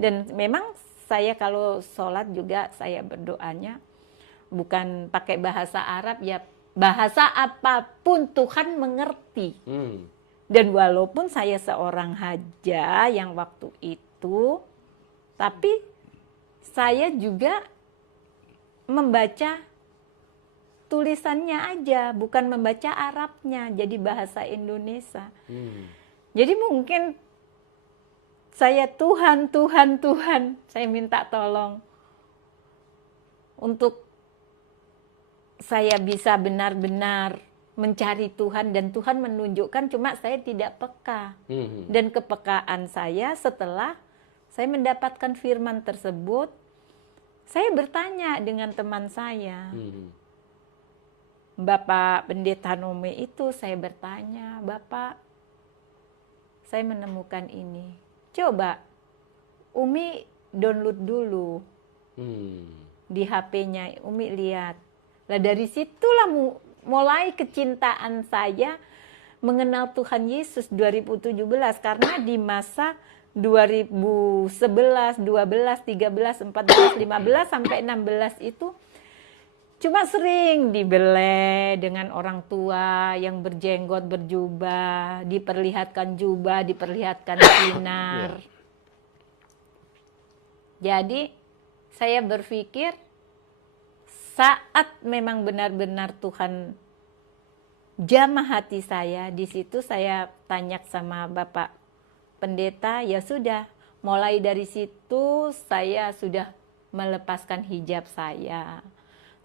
Dan memang saya kalau sholat juga saya berdoanya bukan pakai bahasa Arab, ya bahasa apapun Tuhan mengerti. Dan walaupun saya seorang haja yang waktu itu, tapi saya juga membaca tulisannya aja, bukan membaca Arabnya, jadi bahasa Indonesia. Jadi mungkin saya Tuhan, saya minta tolong untuk saya bisa benar-benar mencari Tuhan, dan Tuhan menunjukkan, cuma saya tidak peka. Dan kepekaan saya setelah saya mendapatkan firman tersebut, saya bertanya dengan teman saya. Bapak Pendeta Nome itu, saya bertanya, Bapak, saya menemukan ini. Coba Umi download dulu di HP-nya, Umi lihat. Lah dari situlah mulai kecintaan saya mengenal Tuhan Yesus 2017, karena di masa 2011, 12, 13, 14, 15 sampai 16 itu cuma sering dibelai dengan orang tua yang berjenggot, berjubah, diperlihatkan jubah, diperlihatkan sinar. Jadi saya berpikir saat memang benar-benar Tuhan jamah hati saya, di situ saya tanya sama Bapak Pendeta, ya sudah, mulai dari situ saya sudah melepaskan hijab saya.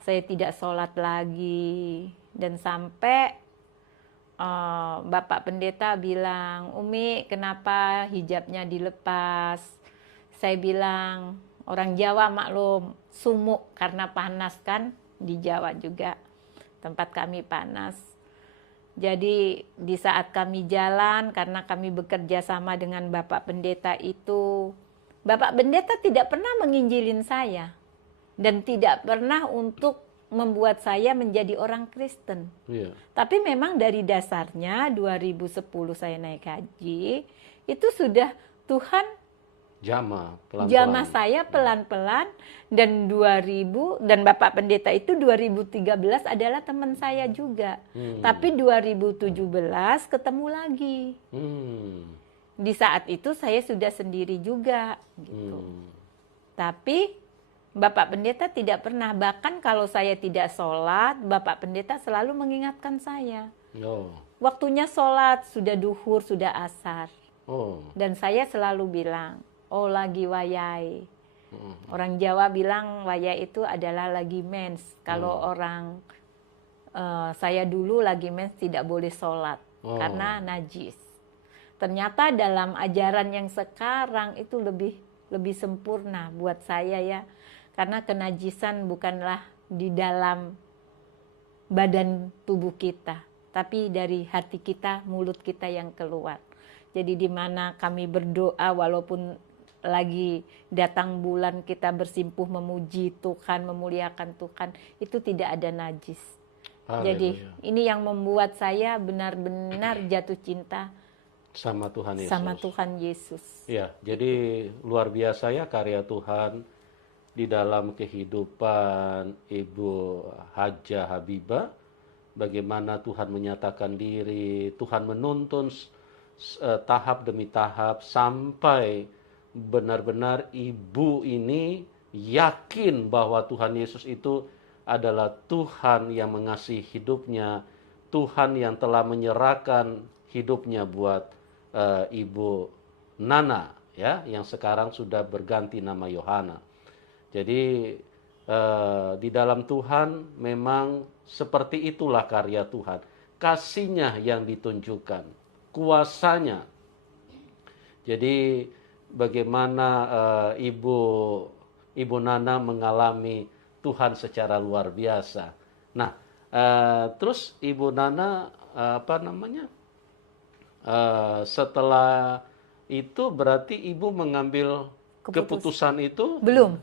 Saya tidak sholat lagi, dan sampai Bapak Pendeta bilang, Umi kenapa hijabnya dilepas? Saya bilang, orang Jawa maklum, sumuk karena panas kan, di Jawa juga tempat kami panas. Jadi di saat kami jalan, karena kami bekerja sama dengan Bapak Pendeta itu, Bapak Pendeta tidak pernah menginjilin saya, dan tidak pernah untuk membuat saya menjadi orang Kristen. Tapi memang dari dasarnya 2010 saya naik haji, itu sudah Tuhan Jamaah pelan-pelan. Jamaah saya pelan-pelan, dan 2000, dan Bapak Pendeta itu 2013 adalah teman saya juga. Tapi 2017 ketemu lagi. Di saat itu saya sudah sendiri juga gitu. Tapi Bapak Pendeta tidak pernah, bahkan kalau saya tidak sholat, Bapak Pendeta selalu mengingatkan saya. Waktunya sholat, sudah duhur, sudah asar. Dan saya selalu bilang, oh lagi wayai. Orang Jawa bilang wayai itu adalah lagi mens. Kalau orang saya dulu lagi mens tidak boleh sholat karena najis. Ternyata dalam ajaran yang sekarang itu lebih sempurna buat saya ya. Karena kenajisan bukanlah di dalam badan tubuh kita, tapi dari hati kita, mulut kita yang keluar. Jadi di mana kami berdoa walaupun lagi datang bulan kita bersimpuh memuji Tuhan, memuliakan Tuhan, itu tidak ada najis. Jadi ini yang membuat saya benar-benar jatuh cinta sama Tuhan Yesus. Sama Tuhan Yesus. Ya, jadi luar biasa ya karya Tuhan di dalam kehidupan Ibu Hajah Habibah. Bagaimana Tuhan menyatakan diri, Tuhan menuntun tahap demi tahap sampai benar-benar ibu ini yakin bahwa Tuhan Yesus itu adalah Tuhan yang mengasihi hidupnya, Tuhan yang telah menyerahkan hidupnya buat Ibu Nana ya, yang sekarang sudah berganti nama Yohana. Jadi di dalam Tuhan memang seperti itulah karya Tuhan, kasih-Nya yang ditunjukkan, kuasanya. Jadi bagaimana Ibu Nana mengalami Tuhan secara luar biasa. Nah, terus Ibu Nana setelah itu berarti Ibu mengambil keputusan itu? Belum.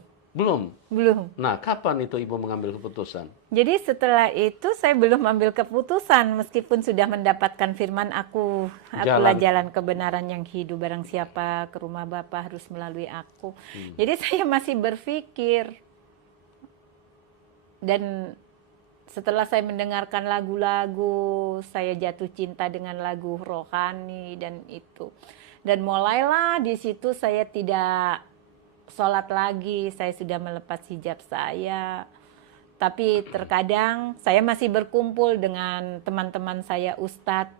Nah, kapan itu Ibu mengambil keputusan? Jadi setelah itu saya belum ambil keputusan, meskipun sudah mendapatkan firman akulah jalan kebenaran yang hidup, barang siapa ke rumah Bapa harus melalui aku. Jadi saya masih berpikir, dan setelah saya mendengarkan lagu-lagu, saya jatuh cinta dengan lagu rohani dan itu. Dan mulailah di situ saya tidak sholat lagi, saya sudah melepas hijab saya. Tapi terkadang saya masih berkumpul dengan teman-teman saya ustadz.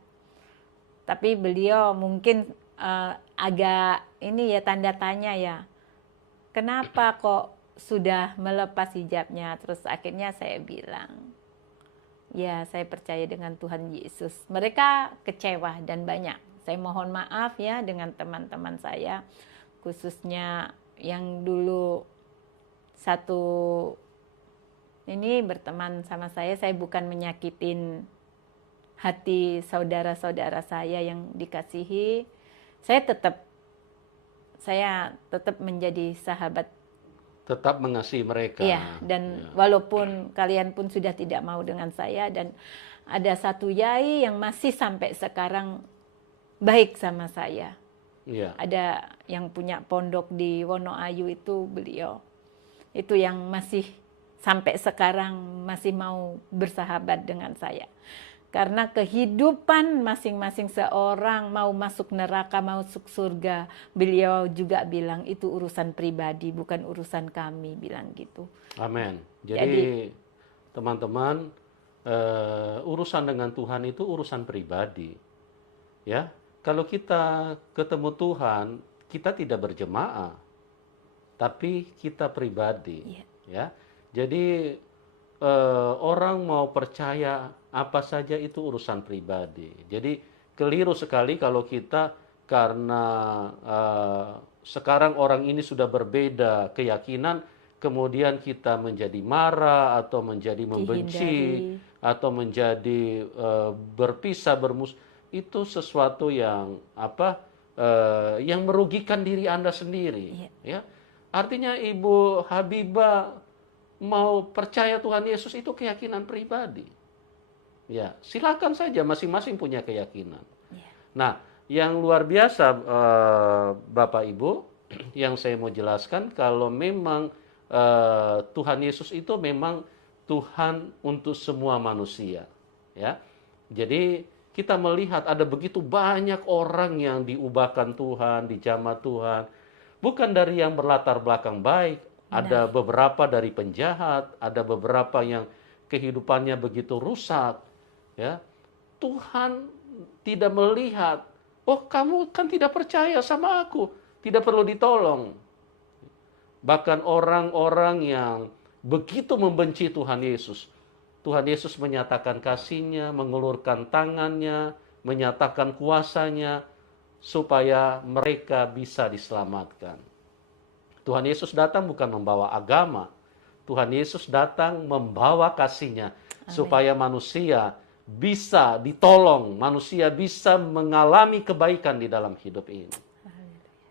Tapi beliau mungkin agak ini ya, tanda tanya ya. Kenapa kok sudah melepas hijabnya? Terus akhirnya saya bilang, ya saya percaya dengan Tuhan Yesus. Mereka kecewa dan banyak. Saya mohon maaf ya dengan teman-teman saya, khususnya yang dulu satu ini berteman sama saya bukan menyakitin hati saudara-saudara saya yang dikasihi. Saya tetap menjadi sahabat. Tetap mengasihi mereka. Iya, dan walaupun kalian pun sudah tidak mau dengan saya, dan ada satu yai yang masih sampai sekarang baik sama saya. Iya. Ada yang punya pondok di Wonoayu itu beliau. Itu yang masih sampai sekarang masih mau bersahabat dengan saya. Karena kehidupan masing-masing seorang mau masuk neraka, mau masuk surga, beliau juga bilang itu urusan pribadi, bukan urusan kami, bilang gitu. Amin. Jadi teman-teman, urusan dengan Tuhan itu urusan pribadi. Ya. Kalau kita ketemu Tuhan, kita tidak berjemaah, tapi kita pribadi. Ya, jadi orang mau percaya apa saja itu urusan pribadi. Jadi keliru sekali kalau kita karena sekarang orang ini sudah berbeda keyakinan, kemudian kita menjadi marah atau menjadi membenci atau menjadi berpisah bermusuh. Itu sesuatu yang yang merugikan diri Anda sendiri. Ya, artinya Ibu Habibah mau percaya Tuhan Yesus itu keyakinan pribadi. Ya, silakan saja, masing-masing punya keyakinan. Nah, yang luar biasa Bapak Ibu, yang saya mau jelaskan, kalau memang Tuhan Yesus itu memang Tuhan untuk semua manusia, ya. Jadi kita melihat ada begitu banyak orang yang diubahkan Tuhan, dijamah Tuhan, bukan dari yang berlatar belakang baik. Ada beberapa dari penjahat, ada beberapa yang kehidupannya begitu rusak, ya. Tuhan tidak melihat, oh kamu kan tidak percaya sama aku, tidak perlu ditolong. Bahkan orang-orang yang begitu membenci Tuhan Yesus, Tuhan Yesus menyatakan kasih-Nya, mengulurkan tangannya, menyatakan kuasa-Nya, supaya mereka bisa diselamatkan. Tuhan Yesus datang bukan membawa agama, Tuhan Yesus datang membawa kasih-Nya, supaya manusia bisa ditolong, manusia bisa mengalami kebaikan di dalam hidup ini.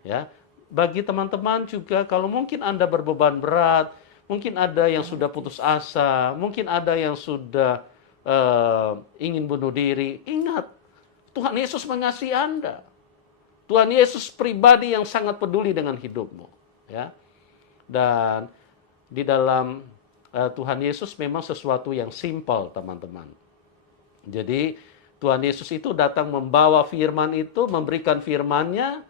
Ya, bagi teman-teman juga, kalau mungkin Anda berbeban berat, mungkin ada yang sudah putus asa, mungkin ada yang sudah ingin bunuh diri, ingat, Tuhan Yesus mengasihi Anda. Tuhan Yesus pribadi yang sangat peduli dengan hidupmu, ya. Dan di dalam Tuhan Yesus memang sesuatu yang simpel, teman-teman. Jadi Tuhan Yesus itu datang membawa firman itu, memberikan firman-Nya,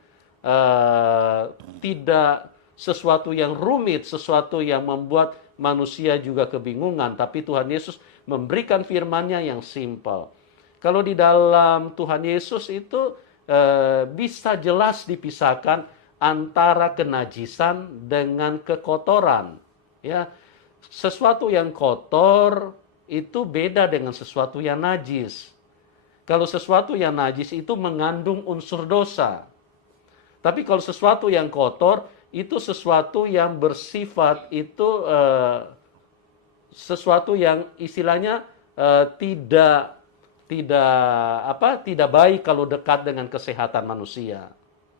tidak sesuatu yang rumit, sesuatu yang membuat manusia juga kebingungan, tapi Tuhan Yesus memberikan firman-Nya yang simpel. Kalau di dalam Tuhan Yesus itu bisa jelas dipisahkan antara kenajisan dengan kekotoran, ya. Sesuatu yang kotor itu beda dengan sesuatu yang najis. Kalau sesuatu yang najis itu mengandung unsur dosa. Tapi kalau sesuatu yang kotor itu sesuatu yang bersifat itu sesuatu yang istilahnya tidak baik kalau dekat dengan kesehatan manusia,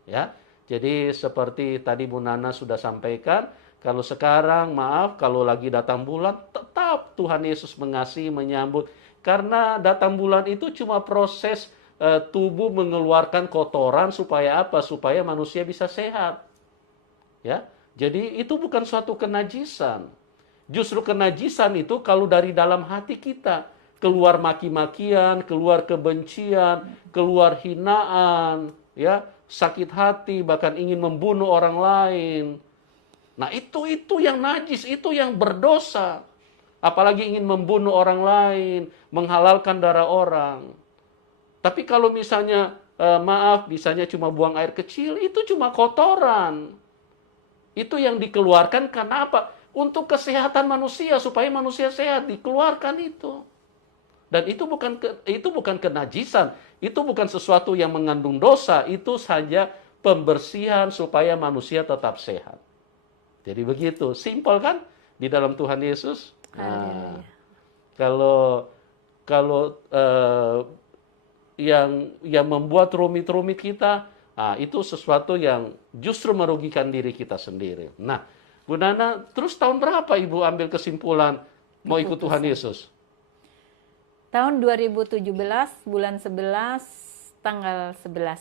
ya. Jadi seperti tadi Bu Nana sudah sampaikan, kalau sekarang maaf kalau lagi datang bulan, tetap Tuhan Yesus mengasihi, menyambut, karena datang bulan itu cuma proses tubuh mengeluarkan kotoran supaya apa? Supaya manusia bisa sehat. Ya. Jadi itu bukan suatu kenajisan. Justru kenajisan itu kalau dari dalam hati kita keluar maki-makian, keluar kebencian, keluar hinaan, ya, sakit hati, bahkan ingin membunuh orang lain. Nah, itu yang najis, itu yang berdosa. Apalagi ingin membunuh orang lain, menghalalkan darah orang. Tapi kalau misalnya misalnya cuma buang air kecil, itu cuma kotoran. Itu yang dikeluarkan karena apa? Untuk kesehatan manusia, supaya manusia sehat, dikeluarkan itu. Dan itu bukan kenajisan, itu bukan sesuatu yang mengandung dosa, itu saja pembersihan supaya manusia tetap sehat. Jadi begitu, simpel kan di dalam Tuhan Yesus. Nah, kalau yang membuat rumit-rumit kita, itu sesuatu yang justru merugikan diri kita sendiri. Nah, Bu Nana, terus tahun berapa Ibu ambil kesimpulan mau ikut Tuhan Yesus? Tahun 2017, bulan 11, tanggal 11.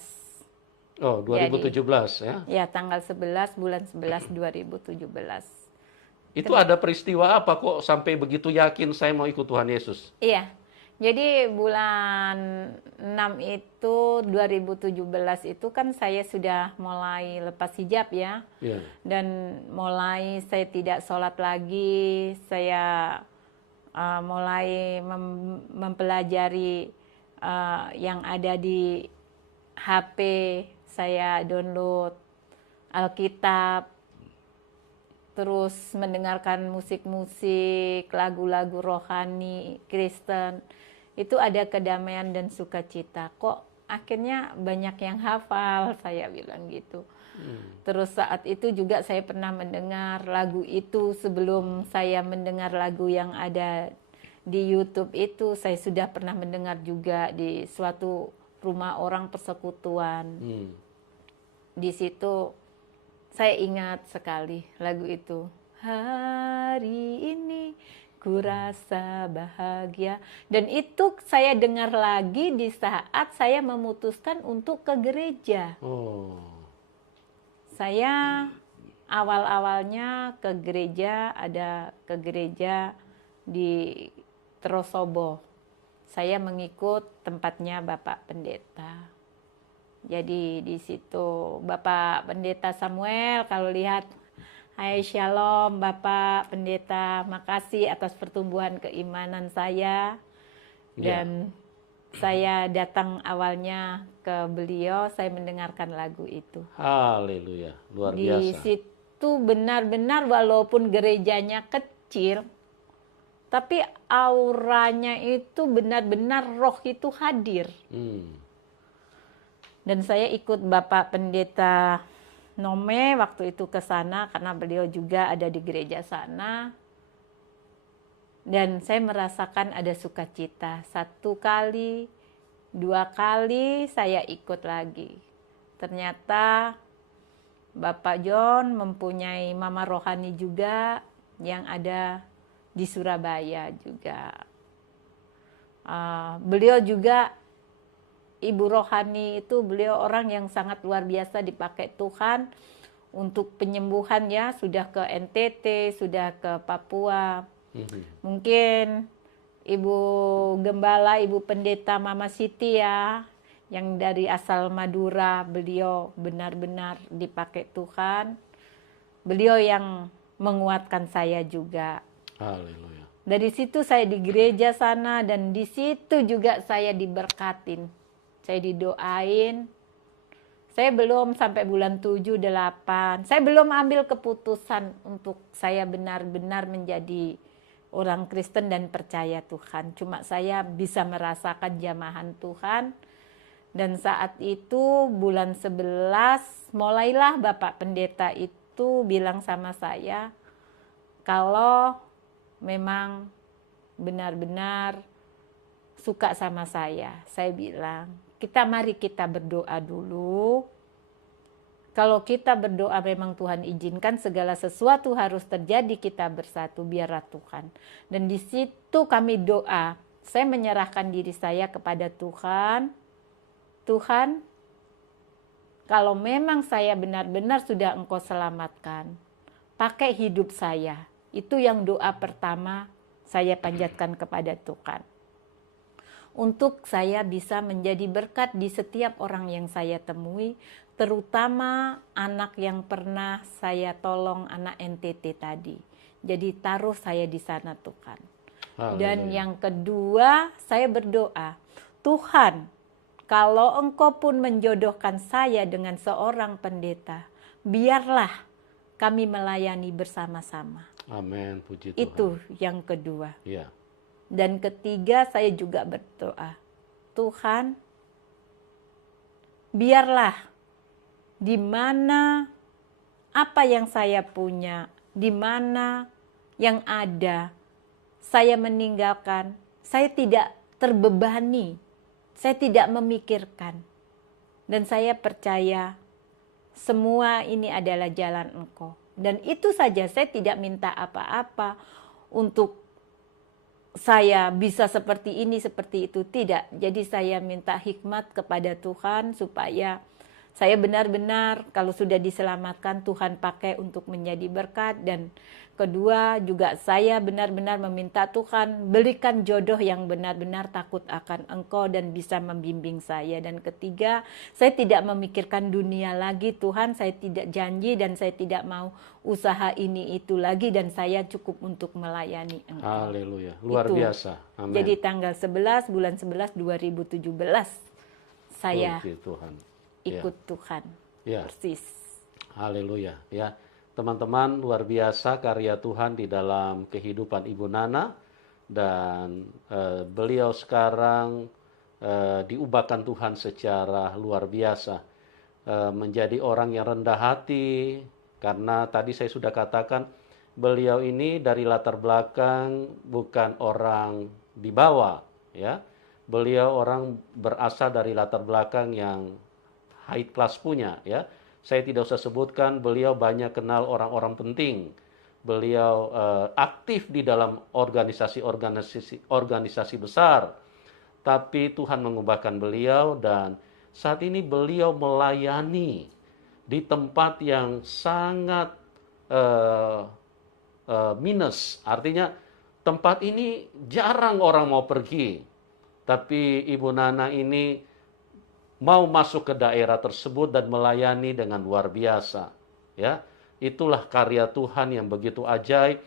Oh, 2017 ya? Ya, tanggal 11, bulan 11, 2017. Itu ada peristiwa apa kok sampai begitu yakin saya mau ikut Tuhan Yesus? Iya, jadi bulan 6 itu, 2017 itu kan saya sudah mulai lepas hijab ya. Yeah. Dan mulai saya tidak sholat lagi, saya mulai mempelajari yang ada di HP, saya download Alkitab, terus mendengarkan musik-musik, lagu-lagu rohani, Kristen. Itu ada kedamaian dan sukacita. Kok akhirnya banyak yang hafal, saya bilang gitu. Terus saat itu juga saya pernah mendengar lagu itu sebelum saya mendengar lagu yang ada di YouTube itu, saya sudah pernah mendengar juga di suatu rumah orang persekutuan. Di situ saya ingat sekali lagu itu. Hari ini ku rasa bahagia. Dan itu saya dengar lagi di saat saya memutuskan untuk ke gereja. Oh. Saya awal-awalnya ada ke gereja di Trosobo. Saya mengikut tempatnya Bapak Pendeta. Jadi di situ Bapak Pendeta Samuel, kalau lihat, hai shalom Bapak Pendeta, makasih atas pertumbuhan keimanan saya. Dan saya datang awalnya ke beliau, saya mendengarkan lagu itu. Haleluya, luar Di biasa. situ benar-benar walaupun gerejanya kecil, tapi auranya itu benar-benar roh itu hadir. Dan saya ikut Bapak Pendeta Nome waktu itu ke sana karena beliau juga ada di gereja sana. Dan saya merasakan ada sukacita. 1 kali, 2 kali saya ikut lagi. Ternyata Bapak John mempunyai mama rohani juga yang ada di Surabaya juga. Beliau juga ibu rohani itu, beliau orang yang sangat luar biasa dipakai Tuhan untuk penyembuhan ya. Sudah ke NTT, sudah ke Papua. Mungkin Ibu Gembala, Ibu Pendeta Mama Siti ya, yang dari asal Madura, beliau benar-benar dipakai Tuhan. Beliau yang menguatkan saya juga. Haleluya. Dari situ saya di gereja sana dan di situ juga saya diberkatin. Saya didoain. Saya belum sampai bulan 7, 8. Saya belum ambil keputusan untuk saya benar-benar menjadi orang Kristen dan percaya Tuhan. Cuma saya bisa merasakan jamahan Tuhan. Dan saat itu bulan 11 mulailah Bapak Pendeta itu bilang sama saya, kalau memang benar-benar suka sama saya bilang, mari kita berdoa dulu. Kalau kita berdoa memang Tuhan izinkan segala sesuatu harus terjadi, kita bersatu, biarlah Tuhan. Dan di situ kami doa, saya menyerahkan diri saya kepada Tuhan. Tuhan, kalau memang saya benar-benar sudah Engkau selamatkan, pakai hidup saya. Itu yang doa pertama saya panjatkan kepada Tuhan. Untuk saya bisa menjadi berkat di setiap orang yang saya temui, terutama anak yang pernah saya tolong, anak NTT tadi. Jadi taruh saya di sana Tuhan. Dan yang kedua, saya berdoa, Tuhan, kalau Engkau pun menjodohkan saya dengan seorang pendeta, biarlah kami melayani bersama-sama. Amin, puji Tuhan. Itu yang kedua. Ya. Dan ketiga, saya juga berdoa, Tuhan, biarlah di mana apa yang saya punya, di mana yang ada, saya meninggalkan, saya tidak terbebani, saya tidak memikirkan. Dan saya percaya semua ini adalah jalan Engkau. Dan itu saja, saya tidak minta apa-apa untuk saya bisa seperti ini, seperti itu. Tidak. Jadi saya minta hikmat kepada Tuhan supaya saya benar-benar kalau sudah diselamatkan Tuhan pakai untuk menjadi berkat. Dan kedua juga saya benar-benar meminta Tuhan berikan jodoh yang benar-benar takut akan Engkau dan bisa membimbing saya. Dan ketiga, saya tidak memikirkan dunia lagi Tuhan, saya tidak janji dan saya tidak mau usaha ini itu lagi, dan saya cukup untuk melayani Engkau. Haleluya, luar Itu. biasa. Amin. Jadi tanggal 11 bulan 11 2017 saya Puji Tuhan. ikut Tuhan. Ya. Persis. Haleluya, ya. Teman-teman, luar biasa karya Tuhan di dalam kehidupan Ibu Nana, dan beliau sekarang diubahkan Tuhan secara luar biasa, menjadi orang yang rendah hati, karena tadi saya sudah katakan beliau ini dari latar belakang bukan orang di bawah, ya. Beliau orang berasal dari latar belakang yang high class punya, ya. Saya tidak usah sebutkan, beliau banyak kenal orang-orang penting. Beliau aktif di dalam organisasi besar. Tapi Tuhan mengubahkan beliau, dan saat ini beliau melayani di tempat yang sangat minus. Artinya tempat ini jarang orang mau pergi. Tapi Ibu Nana ini mau masuk ke daerah tersebut dan melayani dengan luar biasa. Ya, itulah karya Tuhan yang begitu ajaib.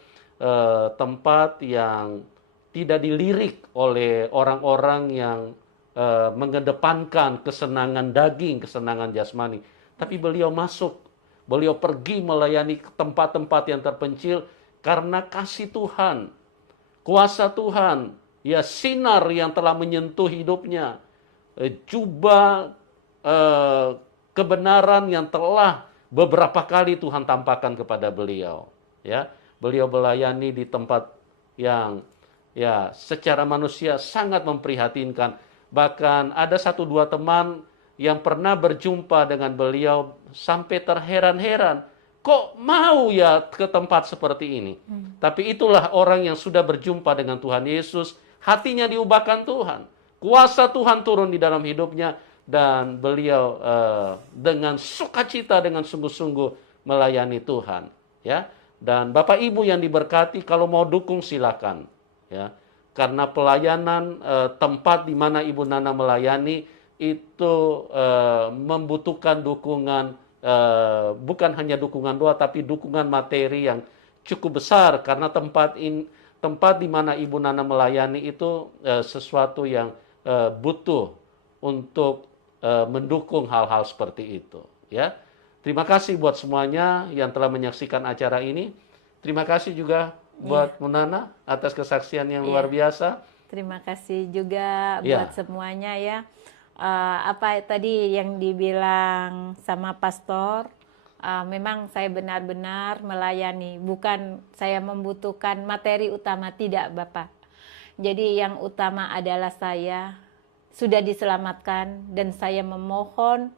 Tempat yang tidak dilirik oleh orang-orang yang mengedepankan kesenangan daging, kesenangan jasmani. Tapi beliau masuk, beliau pergi melayani ke tempat-tempat yang terpencil karena kasih Tuhan, kuasa Tuhan, ya sinar yang telah menyentuh hidupnya, jubah kebenaran yang telah beberapa kali Tuhan tampakkan kepada beliau. Ya, beliau melayani di tempat yang ya secara manusia sangat memprihatinkan. Bahkan ada 1-2 teman yang pernah berjumpa dengan beliau sampai terheran-heran, kok mau ya ke tempat seperti ini? Tapi itulah orang yang sudah berjumpa dengan Tuhan Yesus, hatinya diubahkan Tuhan, kuasa Tuhan turun di dalam hidupnya, dan beliau dengan sukacita, dengan sungguh-sungguh melayani Tuhan. Ya, dan Bapak Ibu yang diberkati, kalau mau dukung silakan. Ya, karena pelayanan tempat di mana Ibu Nana melayani itu membutuhkan dukungan, bukan hanya dukungan doa, tapi dukungan materi yang cukup besar, karena tempat di mana Ibu Nana melayani itu sesuatu yang butuh untuk mendukung hal-hal seperti itu. Ya, terima kasih buat semuanya yang telah menyaksikan acara ini. Terima kasih juga buat Bu Nana atas kesaksian yang luar biasa. Terima kasih juga buat semuanya ya. Apa tadi yang dibilang sama pastor, memang saya benar-benar melayani, bukan saya membutuhkan materi utama, tidak Bapak. Jadi yang utama adalah saya sudah diselamatkan, dan saya memohon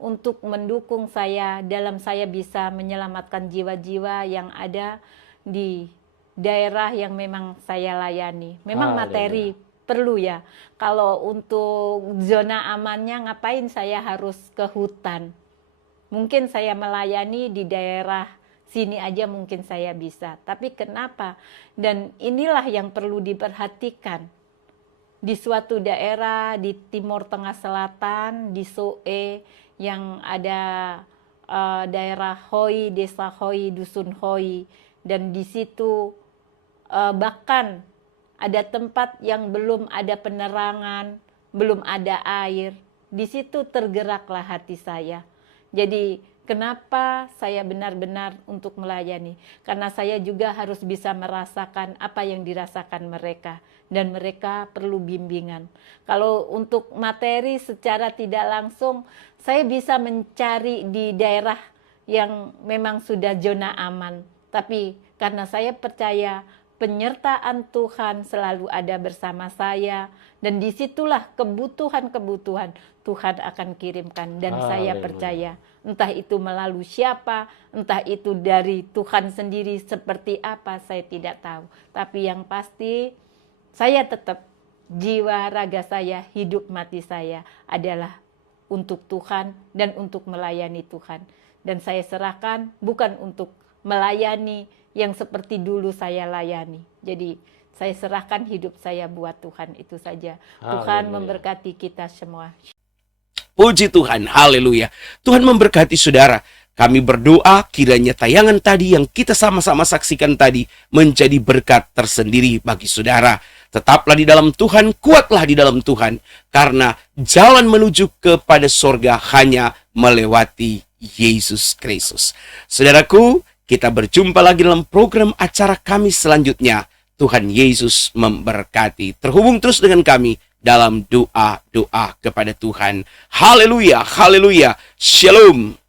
untuk mendukung saya dalam saya bisa menyelamatkan jiwa-jiwa yang ada di daerah yang memang saya layani. Memang materi perlu ya. Kalau untuk zona amannya ngapain saya harus ke hutan? Mungkin saya melayani di daerah sini aja mungkin saya bisa. Tapi kenapa? Dan inilah yang perlu diperhatikan. Di suatu daerah di Timur Tengah Selatan, di Soe, yang ada daerah Hoi, desa Hoi, dusun Hoi, dan di situ bahkan ada tempat yang belum ada penerangan, belum ada air. Di situ tergeraklah hati saya. Jadi kenapa saya benar-benar untuk melayani? Karena saya juga harus bisa merasakan apa yang dirasakan mereka, dan mereka perlu bimbingan. Kalau untuk materi secara tidak langsung, saya bisa mencari di daerah yang memang sudah zona aman. Tapi karena saya percaya penyertaan Tuhan selalu ada bersama saya, dan disitulah kebutuhan-kebutuhan Tuhan akan kirimkan, dan saya percaya entah itu melalui siapa, entah itu dari Tuhan sendiri seperti apa, saya tidak tahu. Tapi yang pasti saya tetap, jiwa raga saya, hidup mati saya adalah untuk Tuhan dan untuk melayani Tuhan. Dan saya serahkan bukan untuk melayani yang seperti dulu saya layani. Jadi saya serahkan hidup saya buat Tuhan, itu saja. Tuhan memberkati kita semua. Puji Tuhan, haleluya. Tuhan memberkati saudara. Kami berdoa kiranya tayangan tadi yang kita sama-sama saksikan tadi menjadi berkat tersendiri bagi saudara. Tetaplah di dalam Tuhan, kuatlah di dalam Tuhan, karena jalan menuju kepada sorga hanya melewati Yesus Kristus. Saudaraku, kita berjumpa lagi dalam program acara kami selanjutnya. Tuhan Yesus memberkati. Terhubung terus dengan kami dalam doa-doa kepada Tuhan. Haleluya, haleluya. Shalom.